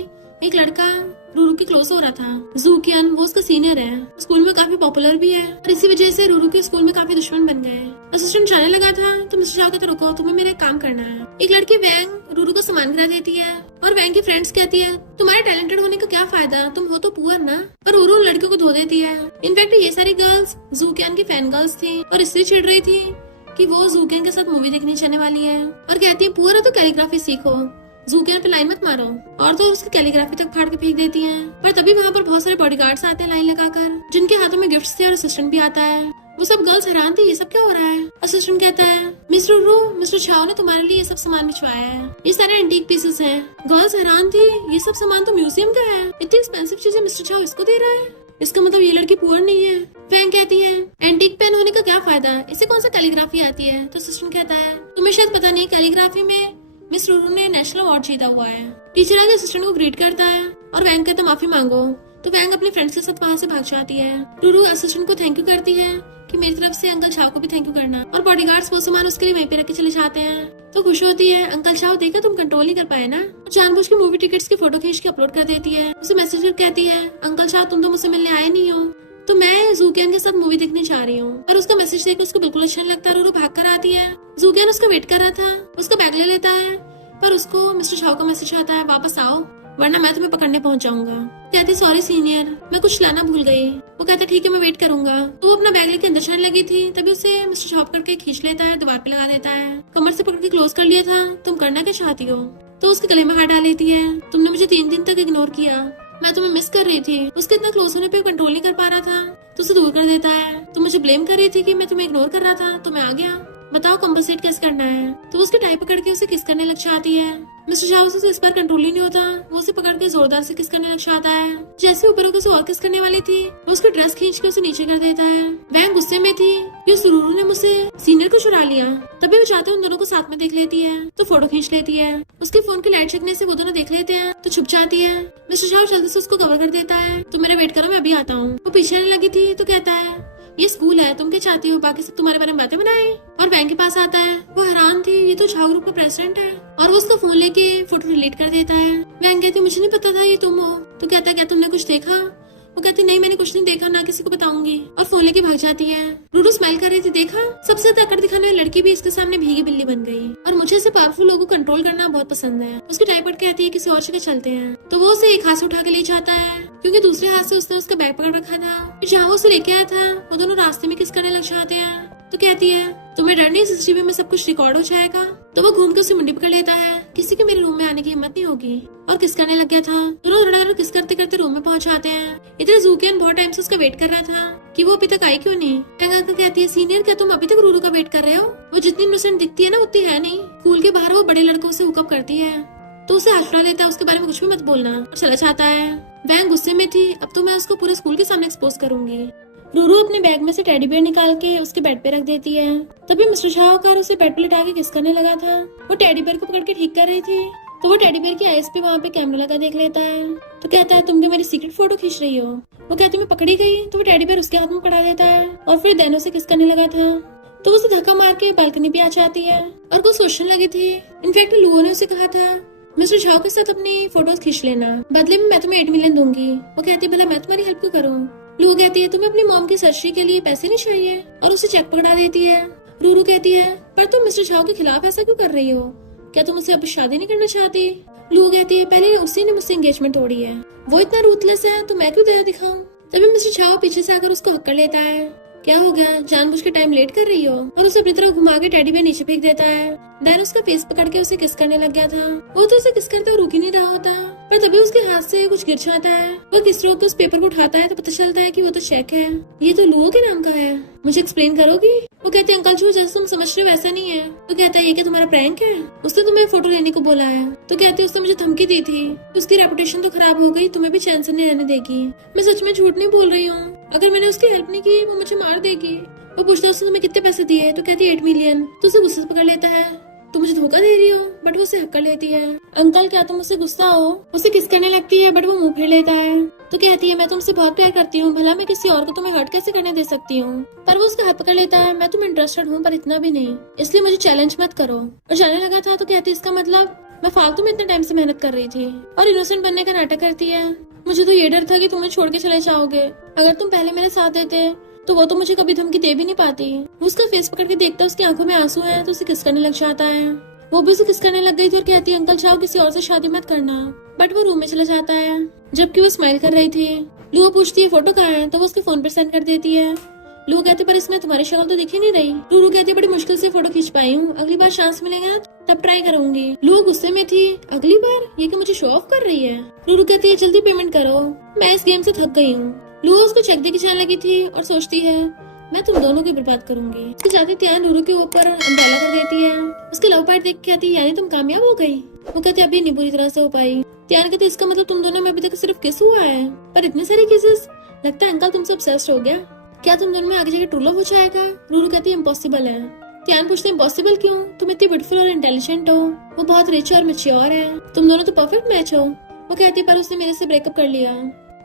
एक लड़का रूरू के क्लोज हो रहा था। जूकियान वो उसका सीनियर है, स्कूल में काफी पॉपुलर भी है और इसी वजह से रूरू के स्कूल में काफी दुश्मन बन गए। असिस्टेंट जाने लगा था तो मिस्टर शाह कहता रुको तुम्हें मेरा काम करना है। एक लड़की वैंग रूरू को सामान गिरा देती है और वैंग की फ्रेंड्स कहती है तुम्हारे टैलेंटेड होने का क्या फायदा, तुम हो तो पुअर ना। पर रूरू लड़कियों को धो देती है। इनफैक्ट ये सारी गर्ल्स जूकियान की फैन गर्ल्स थी और इसलिए चिढ़ रही थी कि वो जूकियान के साथ मूवी देखने जाने वाली है और कहती है पुअर है तो कैलीग्राफी सीखो, जूकियान पे लाइन मत मारो। और तो उसकी कैलीग्राफी तक फाड़ के फेंक देती हैं। पर तभी वहाँ पर बहुत सारे बॉडीगार्ड्स आते हैं लाइन लगाकर जिनके हाथों में गिफ्ट्स थे और असिस्टेंट भी आता है। वो सब गर्ल्स हैरान थी ये सब क्या हो रहा है। असिस्टेंट कहता है मिस्टर रू मिस्टर शाह ने तुम्हारे लिए ये सब सामान भिजवाया है, ये सारे एंटीक पीसेस हैं। गर्ल्स हैरान थी ये सब सामान तो म्यूजियम का है, इतनी एक्सपेंसिव चीजें मिस्टर शाह इसको दे रहा है, इसका मतलब ये लड़की पुअर नहीं है। फैंग कहती है एंटीक पेन होने का क्या फायदा, इसे कौन सा कैलीग्राफी आती है। तो असिस्टेंट कहता है तुम्हें शायद पता नहीं कैलीग्राफी में मिस रूरू ने नेशनल अवार्ड जीता हुआ है। टीचर आगे असिस्टेंट को ग्रीट करता है और वैंग कहता माफी मांगो। तो वैंग अपने फ्रेंड्स के साथ वहाँ से भाग जाती है। रूरू असिस्टेंट को थैंक यू करती है कि मेरी तरफ से अंकल शाह को भी थैंक यू करना और बॉडीगार्ड्स वो सामान उसके लिए वहीं पे रख के चले जाते हैं। तो खुश होती है अंकल शाह देखा तुम कंट्रोल नहीं कर पाए ना। जानबूझ के मूवी टिकट्स की फोटो खींच के अपलोड कर देती है। उसे मैसेज कर कहती है अंकल शाह तुम तो मुझसे मिलने आए नहीं हो, तो मैं जूकियान के साथ मूवी देखने जा रही हूँ। पर उसका मैसेज देख उसको बिल्कुल अच्छा नहीं लगता। रूरू भाग कर आती है। जूकियान उसका वेट कर रहा था, उसका बैग ले लेता है पर उसको मिस्टर शाह का मैसेज आता है वापस आओ। वरना मैं तुम्हें पकड़ने पहुंच जाऊंगा। कहती सॉरी सीनियर, मैं कुछ लाना भूल गई। वो कहता ठीक है मैं वेट करूंगा। तो वो अपना बैग लेके अंदर जाने लगी थी, तभी उसे मिस्टर शॉप करके खींच लेता है, दीवार पे लगा देता है। कमर से पकड़ के क्लोज कर लिया था, तुम करना क्या चाहती हो? तो उसके गले में हाथ डाल लेती है, तुमने मुझे 3 दिन तक इग्नोर किया, मैं तुम्हें मिस कर रही थी। उसके इतना क्लोज होने पे कंट्रोल नहीं कर पा रहा था, तो उसे दूर कर देता है। तुम मुझे ब्लेम कर रही थी कि मैं तुम्हें इग्नोर कर रहा था, तो मैं आ गया, बताओ कंपनसेट कैसे करना है? तो उसके टाई पकड़ के उसे किस करने लग जाती है। मिस्टर शाह से इस पर कंट्रोल ही नहीं होता, वो उसे पकड़ के जोरदार से किस करने लग जाता है। जैसे ऊपर होकर उसे और किस करने वाली थी, वो उसकी ड्रेस खींच के उसे नीचे कर देता है। वह गुस्से में थी कि सुरूरू ने मुझसे सीनियर को चुरा लिया। तभी वो चाहते उन दोनों को साथ में देख लेती है, तो फोटो खींच लेती है। उसके फोन की लाइट जगने से वो दोनों देख लेते हैं, तो छुप जाती है। मिस्टर शाह जल्दी से उसको कवर कर देता है, तो मेरा वेट करो मैं अभी आता हूँ। वो पीछे आने लगी थी, तो कहता है ये स्कूल है, तुम क्या चाहती हो बाकी सब तुम्हारे बारे में बातें बनाए? और बैंक के पास आता है। वो हैरान थी, ये तो झाऊ ग्रुप का प्रेसिडेंट है। और वो उसका फोन लेके फोटो डिलीट कर देता है। बैंक कहती मुझे नहीं पता था ये तुम हो। तो कहता है क्या तुमने कुछ देखा? वो कहती नहीं मैंने कुछ नहीं देखा, ना किसी को बताऊंगी। और फोन लेके भाग जाती है। रूरू स्माइल कर रही थी, देखा सबसे ज्यादा अकड़ दिखाने वाली लड़की भी इसके सामने भीगी बिल्ली बन गई। और मुझे ऐसे पावरफुल लोगों को कंट्रोल करना बहुत पसंद है। उसकी टाइप पट कहती है किसी और जगह चलते हैं। तो वो उसे एक हाथ से उठा के ले जाता है, क्योंकि दूसरे हाथ से उसने उसका बैग पकड़ रखा था। जहाँ वो उसे लेके आया था, वो दोनों रास्ते में किस करने लग जाते हैं। तो कहती है तुम्हें डर नहीं, सीसीटीवी में सब कुछ रिकॉर्ड हो जाएगा। तो वो घूम के उसे मुंडी पकड़ लेता है, किसी के मेरे रूम में आने की हिम्मत नहीं होगी। और किस करने लग गया था। दोनों किस करते करते रूम में पहुंच जाते हैं। इधर जूकियन बहुत टाइम से उसका वेट कर रहा था कि वो अभी तक आई क्यों नहीं। कहती है सीनियर क्या तुम अभी तक रूरू का वेट कर रहे हो? वो जितनी इनोसेंट दिखती है ना उतनी है नहीं। स्कूल के बाहर वो बड़े लड़कों से हुकअप करती है, तो उसे आश्रा देता है उसके बारे में कुछ भी मत बोलना, और चला जाता है। वह गुस्से में थी, अब तो मैं उसको पूरे स्कूल के सामने एक्सपोज करूंगी। रूरू अपने बैग में से टेडी बियर निकाल के उसके बेड पे रख देती है। तभी मिस्टर शाहकार उसे बेड पे लिटा के किस करने लगा था। वो टेडी बियर को पकड़ के ठीक कर रही थी, तो वो टेडी बियर की आईज पे वहाँ पे कैमरा लगा देख लेता है। तो कहता है तुम भी मेरी सीक्रेट फोटो खींच रही हो। वो कहती मैं पकड़ी गई, तो वो टेडी बियर उसके हाथ में पकड़ा देता है, और फिर दैनो से किस करने लगा था। तो उसे धक्का मार के बालकनी पे आ जाती है, और वो सोचने लगी थी। इनफैक्ट लुओ ने उसे कहा था मिस्टर झाओ के साथ अपनी फोटोज खींच लेना, बदले में मैं तुम्हें 8 मिलियन दूंगी। वो कहती भला मैं तुम्हारी हेल्प क्यों करूँ? लुओ कहती है तुम्हें अपनी मॉम की सर्जरी के लिए पैसे नहीं चाहिए, और उसे चेक पकड़ा देती है। रूरू कहती है पर तुम मिस्टर झाओ के खिलाफ ऐसा क्यों कर रही हो? क्या तुम उससे अब शादी नहीं करना चाहती? लुओ कहती है पहले उसी ने मुझसे एंगेजमेंट तोड़ी है, वो इतना रूथलेस है तो मैं क्यों दया दिखाऊं? तभी मिस्टर झाओ पीछे से आकर उसको हक कर लेता है। क्या हो गया, जानबूझ के टाइम लेट कर रही हो? और उसे अपनी तरफ घुमा के टेडी बियर नीचे फेंक देता है। दैन उसका फेस पकड़ के उसे किस करने लग गया था। वो तो उसे किस करते हुए रुक ही नहीं रहा होता, पर तभी उसके हाथ से कुछ गिर जाता है। वो किस रोक के उस पेपर को उठाता है, तो पता चलता है कि वो तो चेक है। ये तो लुओ के नाम का है, मुझे एक्सप्लेन करोगी? वो कहते हैं अंकल जो जैसे तुम समझ रहे हो वैसा नहीं है। तो कहता है ये क्या तुम्हारा प्रैंक है? उसने तुम्हें फोटो लेने को बोला है। तो कहते उसने मुझे धमकी दी थी, उसकी रेपुटेशन तो खराब हो गई, तुम्हें भी चैन से नहीं रहने देगी। मैं सच में झूठ नहीं बोल रही हूँ, अगर मैंने उसकी हेल्प नहीं की वो मुझे मार देगी। वो पूछता है उसने तुम्हें कितने पैसे दिए? तो कहती है 8 मिलियन। तो उसे गुस्से से पकड़ लेता है, तुम मुझे धोखा दे रही हो, बट वो उसे हक कर लेती है। अंकल क्या तुम मुझसे गुस्सा हो? उसे किस करने लगती है, बट वो मुंह फेर लेता है। तो कहती है मैं तुमसे बहुत प्यार करती हूँ, भला मैं किसी और को तुम्हें हर्ट कैसे करने दे सकती हूँ? पर वो उसका हाथ पकड़ लेता है, मैं तुम इंटरेस्टेड हूँ पर इतना भी नहीं, इसलिए मुझे चैलेंज मत करो। और जाने लगा था। तो कहती इसका मतलब मैं फालतू में इतने टाइम से मेहनत कर रही थी और इनोसेंट बनने का नाटक करती है। मुझे तो ये डर था कि तुम्हें छोड़ के चले जाओगे, अगर तुम पहले मेरे साथ देते तो वो तो मुझे कभी धमकी दे भी नहीं पाती। वो उसका फेस पकड़ के देखता है, उसकी आंखों में आंसू है, तो उसे किस करने लग जाता है। वो भी उसे किस करने लग गई थी और कहती है अंकल जाओ किसी और से शादी मत करना, बट वो रूम में चला जाता है जबकि वो स्माइल कर रही थी। लुओ पूछती है फोटो कहाँ है, तो वो उसके फोन पर सेंड कर देती है। लुओ कहती पर इसमें तुम्हारी शक्ल तो दिख ही नहीं रही। लुओ कहती है बड़ी मुश्किल से फोटो खींच पाई हूँ, अगली बार चांस मिलेगा तब ट्राई करूंगी। लुओ गुस्से में थी, अगली बार ये कि मुझे शो ऑफ कर रही है। लुओ कहती है जल्दी पेमेंट करो, मैं इस गेम से थक गई हूँ। लुओ उसको चेक दे के जाने लगी थी और सोचती है मैं तुम दोनों की बर्बाद करूंगी। उसकी जाती त्यान लुरू के ऊपर अम्ब्रेला कर देती है। उसके लव पार्ट देख के आती है यानी तुम कामयाब हो गई। वो कहती अभी नहीं पूरी तरह से हो पाई। त्यान कहती इसका मतलब तुम दोनों में अभी तक सिर्फ किस हुआ है, पर इतने सारे केसेस, लगता है अंकल तुमसे ऑब्सेस्ड हो गया। क्या तुम दोनों में आगे जाके ट्रू लव हो जाएगा? लुरू कहती है इम्पॉसिबल है। त्यान पूछते इम्पॉसिबल क्यों? तुम इतनी ब्यूटीफुल और इंटेलिजेंट हो, वो बहुत रिच और मैच्योर है, तुम दोनों तो परफेक्ट मैच हो। वो कहती पर उसने मेरे से ब्रेकअप कर लिया।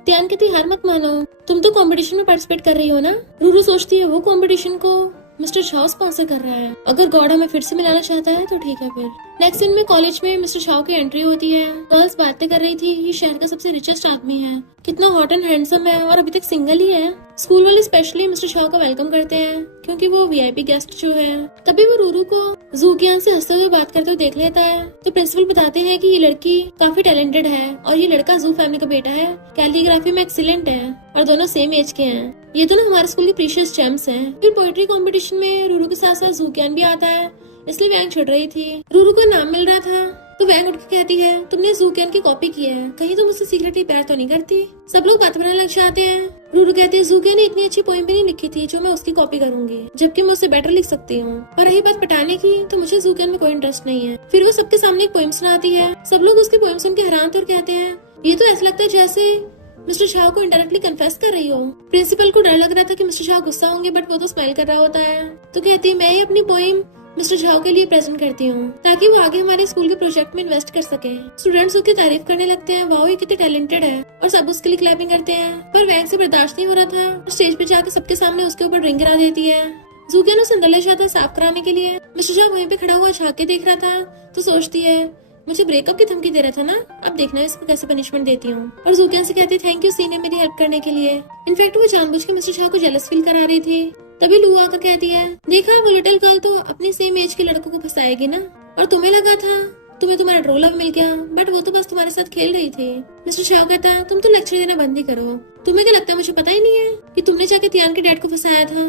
त्यान कहती हार मत मानो, तुम तो कंपटीशन में पार्टिसिपेट कर रही हो ना। रूरू सोचती है वो कंपटीशन को मिस्टर शाह स्पॉन्सर कर रहा है, अगर गॉड हमें फिर से मिलाना चाहता है तो ठीक है। फिर नेक्स्ट दिन में कॉलेज में मिस्टर शाह की एंट्री होती है। गर्ल्स बातें कर रही थी ये शहर का सबसे रिचेस्ट आदमी है, कितना हॉट एंड हैंडसम है और अभी तक सिंगल ही है। स्कूल वाले स्पेशली मिस्टर शाह का वेलकम करते हैं क्योंकि वो वीआईपी गेस्ट जो है। तभी वो रूरू को जूकियान से हंसते हुए बात करते हुए देख लेता है तो प्रिंसिपल बताते हैं कि ये लड़की काफी टैलेंटेड है और ये लड़का जू फैमिली का बेटा है, कैलीग्राफी में एक्सीलेंट है और दोनों सेम एज के हैं। ये दोनों हमारे स्कूल की प्रीशियस जेम्स हैं। फिर पोएट्री कंपटीशन में रूरू के साथ साथ जूकियान भी आता है, इसलिए वैंग छिड़ रही थी। रूरू को नाम मिल रहा था तो वैंग उठ के कहती है तुमने जूकियान की कॉपी की है, कहीं तुम उससे सीक्रेटली प्यार तो नहीं करती। सब लोग बात बनाने लग जाते हैं। रूरू कहते हैं जूकियान ने इतनी अच्छी पोएम भी नहीं लिखी थी जो मैं उसकी कॉपी करूंगी, जबकि मैं उससे बेटर लिख सकती हूँ। और रही बात पटाने की तो मुझे जूकियान में कोई इंटरेस्ट नहीं है। फिर वो सबके सामने एक पोएम सुनाती है। सब लोग उसकी पोएम सुन के हैरान थे और कहते हैं ये तो ऐसा लगता है जैसे मिस्टर शाह को इनडायरेक्टली कन्फेस कर रही हो। प्रिंसिपल को डर लग रहा था कि मिस्टर शाह गुस्सा होंगे, बट वो तो स्माइल कर रहा होता है। तो कहती है मैं ही अपनी पोएम मिस्टर झाओ के लिए प्रेजेंट करती हूँ ताकि वो आगे हमारे स्कूल के प्रोजेक्ट में इन्वेस्ट कर सके। स्टूडेंट्स उसकी तारीफ करने लगते हैं, वाओ ये कितने टैलेंटेड है, और सब उसके लिए क्लैपिंग करते हैं। पर वैंग से बर्दाश्त नहीं हो रहा था, स्टेज पे जाकर सबके सामने उसके ऊपर ड्रिंक गिरा देती है। जूकियान उसे अंदर ले जाता है साफ कराने के लिए। मिस्टर झाओ वहीं पे खड़ा हुआ झाँक के देख रहा था तो सोचती है मुझे ब्रेकअप की धमकी दे रहा था ना, अब देखना इसको कैसे पनिशमेंट देती हूँ। और जूकियान से कहती थैंक यू सीनियर मेरी हेल्प करने के लिए। इनफैक्ट वो जानबूझ के मिस्टर झाओ को जेलस फील करा रही थी। तभी लू आकर कहती है देखा वो लिटिल गर्ल तो अपनी सेम एज के लड़कों को फंसाएगी ना, और तुम्हें लगा था तुम्हें तुम्हारा ट्रू लव मिल गया, बट वो तो बस तुम्हारे साथ खेल रही थी। मिस्टर शाह कहता है तुम तो लेक्चर देना बंद ही करो, तुम्हें क्या लगता है मुझे पता ही नहीं है कि तुमने जाके तियान के डैड को फंसाया था।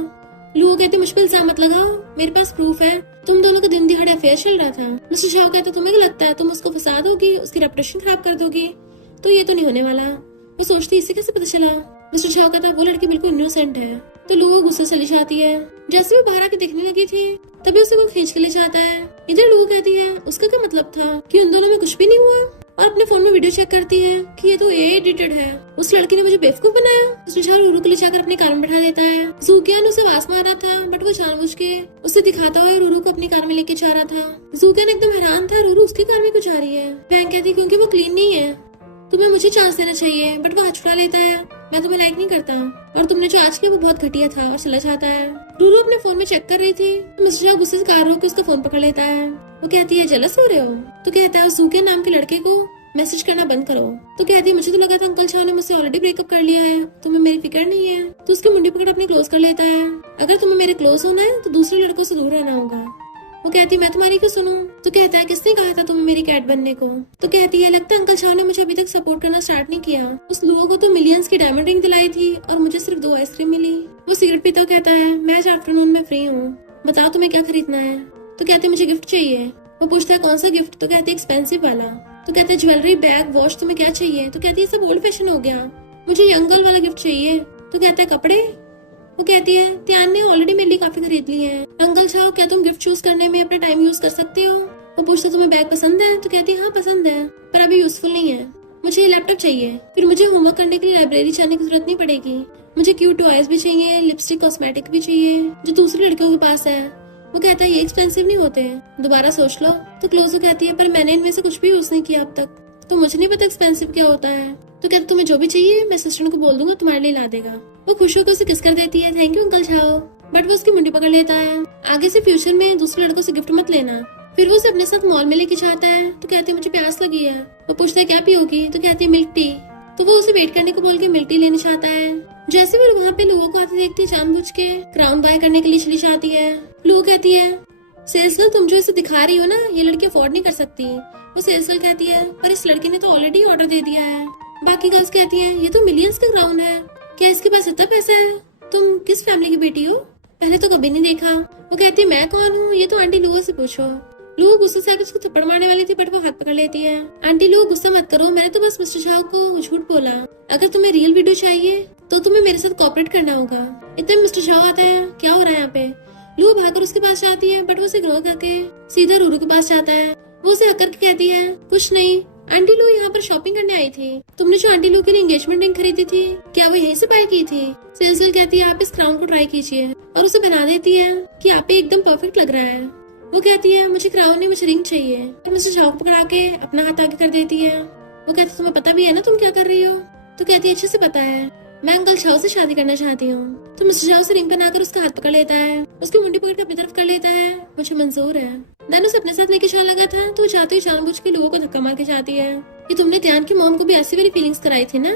लू कहते मुझ पर इल्जाम मत लगाओ, मेरे पास प्रूफ है, तुम दोनों का दिन दिहाड़े अफेयर चल रहा था। मिस्टर शाह कहता तुम्हें क्या लगता है तुम उसको फंसा दोगी, उसकी रेपुटेशन खराब कर दोगी, तो ये तो नहीं होने वाला। वो सोचती इसे कैसे पता चला। मिस्टर शाह कहता वो लड़की बिल्कुल इनोसेंट है। तो लू गुस्से से चली जाती है। जैसे वो बाहर आके दिखने लगी थी तभी उसे वो खींच के ले जाता है। इधर लू कहती है उसका क्या मतलब था कि उन दोनों में कुछ भी नहीं हुआ, और अपने फोन में वीडियो चेक करती है कि ये तो एआई एडिटेड है, उस लड़की ने मुझे बेवकूफ बनाया। मिस्टर शाह रूरू को ले जाकर अपनी कार में बैठा देता है। जूकियान उसे आवाज मार रहा था बट वो जानबूझ के उसे दिखाता हुआ रूरू को अपनी कार में लेके जा रहा था। जूकियान एकदम हैरान था रूरू उसकी कार में क्यों जा रही है। वैंग कहती क्योंकि वो क्लीन नहीं है, तुम्हें मुझे चांस देना चाहिए, बट वो हाथ छुड़ा लेता है, मैं तुम्हें लाइक नहीं करता, और तुमने जो आज किया वो बहुत घटिया था, और चला जाता है। रूरू अपने फोन में चेक कर रही थी तो मिस्टर शाह गुस्से से कार रोक के उसका फोन पकड़ लेता है। वो कहती है जेलस हो रहे हो, तो कहता है जूकियान नाम के लड़के को मैसेज करना बंद करो। तो कहती है मुझे तो लगा था अंकल शाह ने मुझसे ऑलरेडी ब्रेकअप कर लिया है, तुम्हें मेरी फिक्र नहीं है। तो उसकी मुंडी पकड़ अपनी क्लोज कर लेता है। अगर तुम्हें मेरे क्लोज होना है तो दूसरे लड़कों से दूर रहना होगा। वो कहती है मैं तुम्हारी क्यों सुनूं। तो कहता है किसने कहा था तुम्हें मेरी कैट बनने को। तो कहती है लगता है अंकल शाह ने मुझे अभी तक सपोर्ट करना स्टार्ट नहीं किया, उस लोगों को तो मिलियंस की डायमंड रिंग दिलाई थी और मुझे सिर्फ 2 आइसक्रीम मिली। वो सिगरेट पीता कहता है मैं आज आफ्टरनून में फ्री हूँ, बताओ तुम्हें क्या खरीदना है। तो कहते मुझे गिफ्ट चाहिए। वो पूछता है कौन सा गिफ्ट। तो कहते एक्सपेंसिव वाला। तो कहते ज्वेलरी बैग वॉच तुम्हें क्या चाहिए। तो कहती है सब ओल्ड फैशन हो गया, मुझे यंग गर्ल वाला गिफ्ट चाहिए। तो कहता है कपड़े। वो कहती है त्यान ने ऑलरेडी मेरे लिए काफी खरीद ली है। अंकल शाह क्या तुम गिफ्ट चूज करने में अपना टाइम यूज कर सकते हो। वो पूछता तुम्हें बैग पसंद है। तो कहती है हाँ पसंद है, पर अभी यूजफुल नहीं है, मुझे लैपटॉप चाहिए, फिर मुझे होमवर्क करने के लिए लाइब्रेरी जाने की जरूरत नहीं पड़ेगी, मुझे क्यूट टॉयज भी चाहिए, लिपस्टिक कॉस्मेटिक भी चाहिए जो दूसरी लड़कियों के पास है। वो कहता है ये एक्सपेंसिव नहीं होते, दोबारा सोच लो। तो क्लोजो कहती है पर मैंने इनमें से कुछ भी यूज नहीं किया अब तक, तो मुझे नहीं पता एक्सपेंसिव क्या होता है। तो कहते तुम्हें जो भी चाहिए मैं सिस्टर को बोल दूंगा तुम्हारे लिए ला देगा। वो खुश होकर उसे किस कर देती है thank you uncle Shah, but वो उसकी मुंडी पकड़ लेता है आगे से फ्यूचर में दूसरे लड़कों से गिफ्ट मत लेना। फिर वो उसे अपने साथ मॉल में लेके जाता है। तो कहती है मुझे प्यास लगी है। वो पूछता है क्या पियोगी। तो कहती है मिल्क टी। तो वो उसे वेट करने को बोल के मिल्क टी लेने चाहता है। जैसे वो वहाँ पे लोगों को आते देखती है जानबूझ के क्राउन बाय करने के लिए चली जाती है। लोग कहती है सेल्सगर्ल तुम जो इसे दिखा रही हो ना ये लड़की अफोर्ड नहीं कर सकती। वो सेल्सगर्ल कहती है पर इस लड़की ने तो ऑलरेडी ऑर्डर दे दिया है। बाकी गर्ल्स कहती हैं ये तो मिलियंस का क्राउन है, क्या इसके पास इतना पैसा है, तुम किस फैमिली की बेटी हो, पहले तो कभी नहीं देखा। वो कहती है मैं कौन हूँ ये तो आंटी लुआ से पूछो। लुआ गुस्से से आकर उसको थप्पड़ मारने वाली थी बट वो हाथ पकड़ लेती है। आंटी लुआ गुस्सा मत करो, मैंने तो बस मिस्टर शाह को झूठ बोला, अगर तुम्हें रियल वीडियो चाहिए तो तुम्हें मेरे साथ कोऑपरेट करना होगा। इतने में मिस्टर शाह आता है क्या हो रहा है यहाँ पे। लुआ भागकर उसके पास जाती है बट वो उसे इग्नोर करके सीधा रूरू के पास जाता है। वो उसे हक करके कहती है कुछ नहीं आंटी लू यहाँ पर शॉपिंग करने आई थी, तुमने जो आंटी लू के लिए एंगेजमेंट रिंग खरीदी थी क्या वो यहीं से बाय की थी। सेल्सगर्ल कहती है आप इस क्राउन को ट्राई कीजिए और उसे बना देती है कि आप पे एकदम परफेक्ट लग रहा है। वो कहती है मुझे क्राउन नहीं मुझे रिंग चाहिए। तो मिस्टर शाह को पकड़ा के अपना हाथ आगे कर देती है। वो कहती तुम्हें पता भी है ना तुम क्या कर रही हो। तो कहती है अच्छे से पता है, मैं अंकल शाह से शादी करना चाहती हूँ। तो मिस्टर शाह से रिंग बनाकर उसका हाथ पकड़ लेता है, उसकी मुंडी पकड़ कर अपनी तरफ कर लेता है, मुझे मंजूर है। दैन उसे अपने साथ लेके जाने लगा था तो वो जाते ही जानबूझ के लोगों को धक्का मार के जाती है कि तुमने ध्यान की मॉम को भी ऐसी वाली फीलिंग्स कराई थी ना।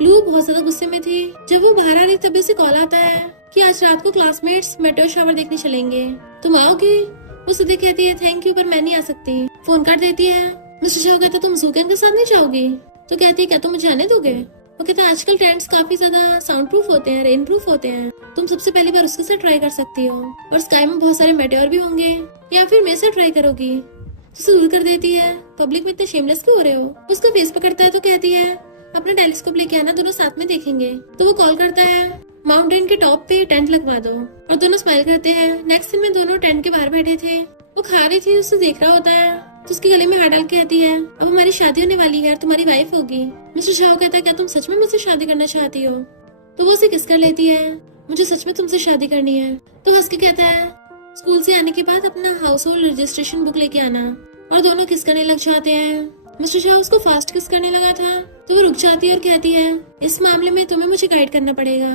लू बहुत ज्यादा गुस्से में थी। जब वो बाहर आ रही तभी उसे कॉल आता है कि आज रात को क्लासमेट्स मेटेओर शावर देखने चलेंगे, तुम आओगी? वो सीधे कहती है थैंक यू पर मैं नहीं आ सकती। फोन काट देती है। मिस्टर शाह कहता तुम जूकन के साथ नहीं जाओगी? तो कहती है क्या तुम मुझे आने दोगे? वो कहता है आजकल टेंट्स काफी ज्यादा साउंड प्रूफ होते हैं, रेन प्रूफ होते हैं, तुम सबसे पहली बार उसके साथ ट्राई कर सकती हो और स्काई में बहुत सारे मेटेओर भी होंगे, या फिर मेरे साथ ट्राई करोगी? तो उसे दूर कर देती है। पब्लिक में इतने शेमलेस क्यों हो रहे हो? उसका फेस पकड़ता है तो कहती है अपना टेलीस्कोप लेके आना, दोनों साथ में देखेंगे। तो वो कॉल करता है माउंटेन के टॉप पे टेंट लगवा दो, और दोनों स्माइल करते हैं। नेक्स्ट दिन में दोनों टेंट के बाहर बैठे थे। वो खा रही थी, उसे देख रहा होता है तो उसके गले में हाथ डाल के कहती है अब हमारी शादी होने वाली है और तुम्हारी वाइफ होगी। मिस्टर शाह कहता है क्या तुम सच में मुझसे शादी करना चाहती हो? तो वो उसे किस कर लेती है। मुझे सच में तुमसे शादी करनी है। तो हंस के कहता है स्कूल से आने के बाद अपना हाउस होल्ड रजिस्ट्रेशन बुक लेके आना, और दोनों किस करने लग जाते हैं। मिस्टर शाह उसको फास्ट किस करने लगा था तो वो रुक जाती है और कहती है इस मामले में तुम्हें मुझे गाइड करना पड़ेगा।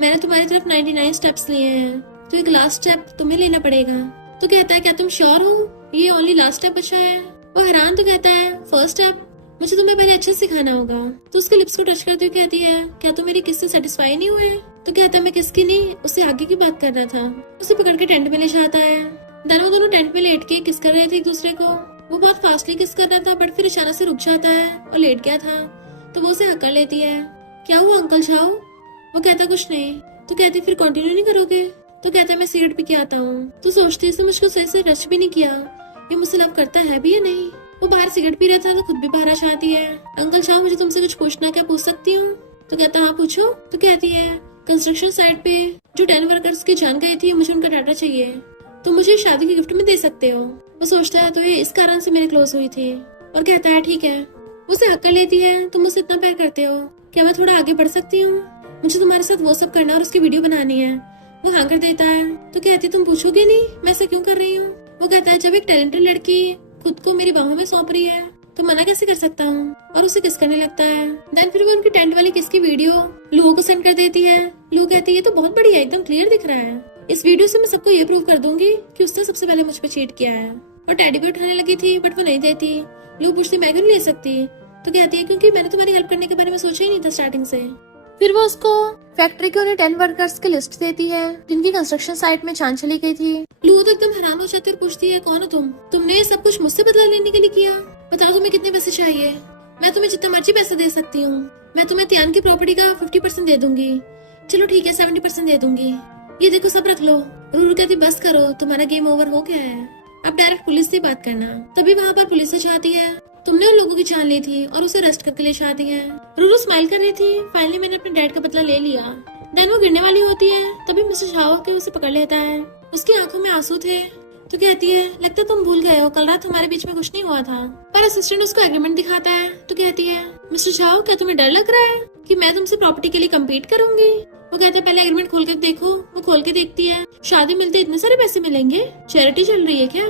मैंने तुम्हारी तरफ 99 स्टेप्स लिए हैं, तो एक लास्ट स्टेप तुम्हें लेना पड़ेगा। तो कहता है क्या तुम श्योर हो ये ओनली लास्ट स्टेप बचा है? वो हैरान तो कहता है फर्स्ट स्टेप मुझे तुम्हें पहले अच्छे से सिखाना होगा। तो उसके लिप्स को टच करते हुए कहती है क्या तुम मेरी किस से सेटिस्फाई नहीं हुए? तो कहता है मैं किसकी नहीं, उससे आगे की बात करना था। उसे पकड़ के टेंट में ले जाता है। दोनों टेंट में लेट के किस कर रहे थे एक दूसरे को। वो बहुत फास्टली किस कर रहा था बट फिर अचानक से रुक जाता है और लेट गया था। तो वो उसे हक कर लेती है। क्या हुआ अंकल शाह? वो कहता कुछ नहीं। तो कहती फिर कंटिन्यू नहीं करोगे? तो कहता है मैं सिगरेट पी के आता हूँ। तो सोचती है मुझको सही से टच भी नहीं किया, ये मुझसे लव करता है भी या नहीं। वो बाहर सिगरेट पी रहा था तो खुद भी बाहर आ जाती है। अंकल शाह मुझे तुमसे कुछ पूछना, क्या पूछ सकती हूँ? तो कहता हाँ पूछो। तो कहती है कंस्ट्रक्शन साइट पे जो 10 वर्कर्स की जान गई थी मुझे उनका डाटा चाहिए, तो मुझे शादी की गिफ्ट में दे सकते हो। वो सोचता है तो ये इस कारण से मेरे क्लोज हुई थी, और कहता है ठीक है। उसे हक कर लेती है तुम मुझसे इतना प्यार करते हो, क्या मैं थोड़ा आगे बढ़ सकती हूँ? मुझे तुम्हारे साथ वो सब करना और उसकी वीडियो बनानी है। वो हाँ कर देता है। तो कहती तुम पूछोगे नहीं मैं ऐसा क्यों कर रही हूँ? वो कहता है जब एक टैलेंटेड लड़की खुद को मेरी बाहों में सौंप रही है तो मना कैसे कर सकता हूँ, और उसे किस करने लगता है। देन फिर वो उनकी टेंट वाली किस की वीडियो लू को सेंड कर देती है। लू कहती है ये तो बहुत बढ़िया, एकदम क्लियर दिख रहा है। इस वीडियो से मैं सबको ये प्रूव कर दूंगी कि उसने सबसे पहले मुझ पर चीट किया है। और टेडी भी उठाने लगी थी बट वो नहीं देती। लू पूछती मैं क्यों नहीं ले सकती? तो कहती है क्योंकि मैंने तुम्हारी हेल्प करने के बारे में सोचा ही नहीं था स्टार्टिंग से। फिर वो उसको फैक्ट्री के उन्हें 10 वर्कर्स की लिस्ट देती है जिनकी कंस्ट्रक्शन साइट में जान चली गई थी। लू तो एकदम हैरान हो जाती है और पूछती है कौन हो तुम? तुमने ये सब कुछ मुझसे बदला लेने के लिए किया? बताओ तुम्हें कितने पैसे चाहिए? मैं तुम्हें जितना मर्जी पैसा दे सकती हूँ। मैं तुम्हें तियान की प्रॉपर्टी का 50% दे दूंगी। चलो ठीक है 70% दे दूंगी। ये देखो सब रख लो। रूरू कहती बस करो, तुम्हारा गेम ओवर हो गया है, अब डायरेक्ट पुलिस से बात करना। तभी वहाँ पर पुलिस से आती है। तुमने उन लोगों की जान ली थी और उसे अरेस्ट करके ले जाती है। रूरू स्माइल कर रही थी, फाइनली मैंने अपने डैड का बदला ले लिया। देन वो गिरने वाली होती है तभी मिस्टर झाओ के उसे पकड़ लेता है। उसकी आंखों में आंसू थे। तो कहती है लगता तुम भूल गए हो, कल रात हमारे बीच में कुछ नहीं हुआ था। पर असिस्टेंट उसको एग्रीमेंट दिखाता है। तो कहती है मिस्टर झाओ क्या तुम्हें डर लग रहा है कि मैं तुमसे प्रॉपर्टी के लिए कम्पीट करूंगी? वो कहते हैं पहले एग्रीमेंट खोल के देखो। वो खोल के देखती है, शादी मिलते इतने सारे पैसे मिलेंगे, चैरिटी चल रही है क्या?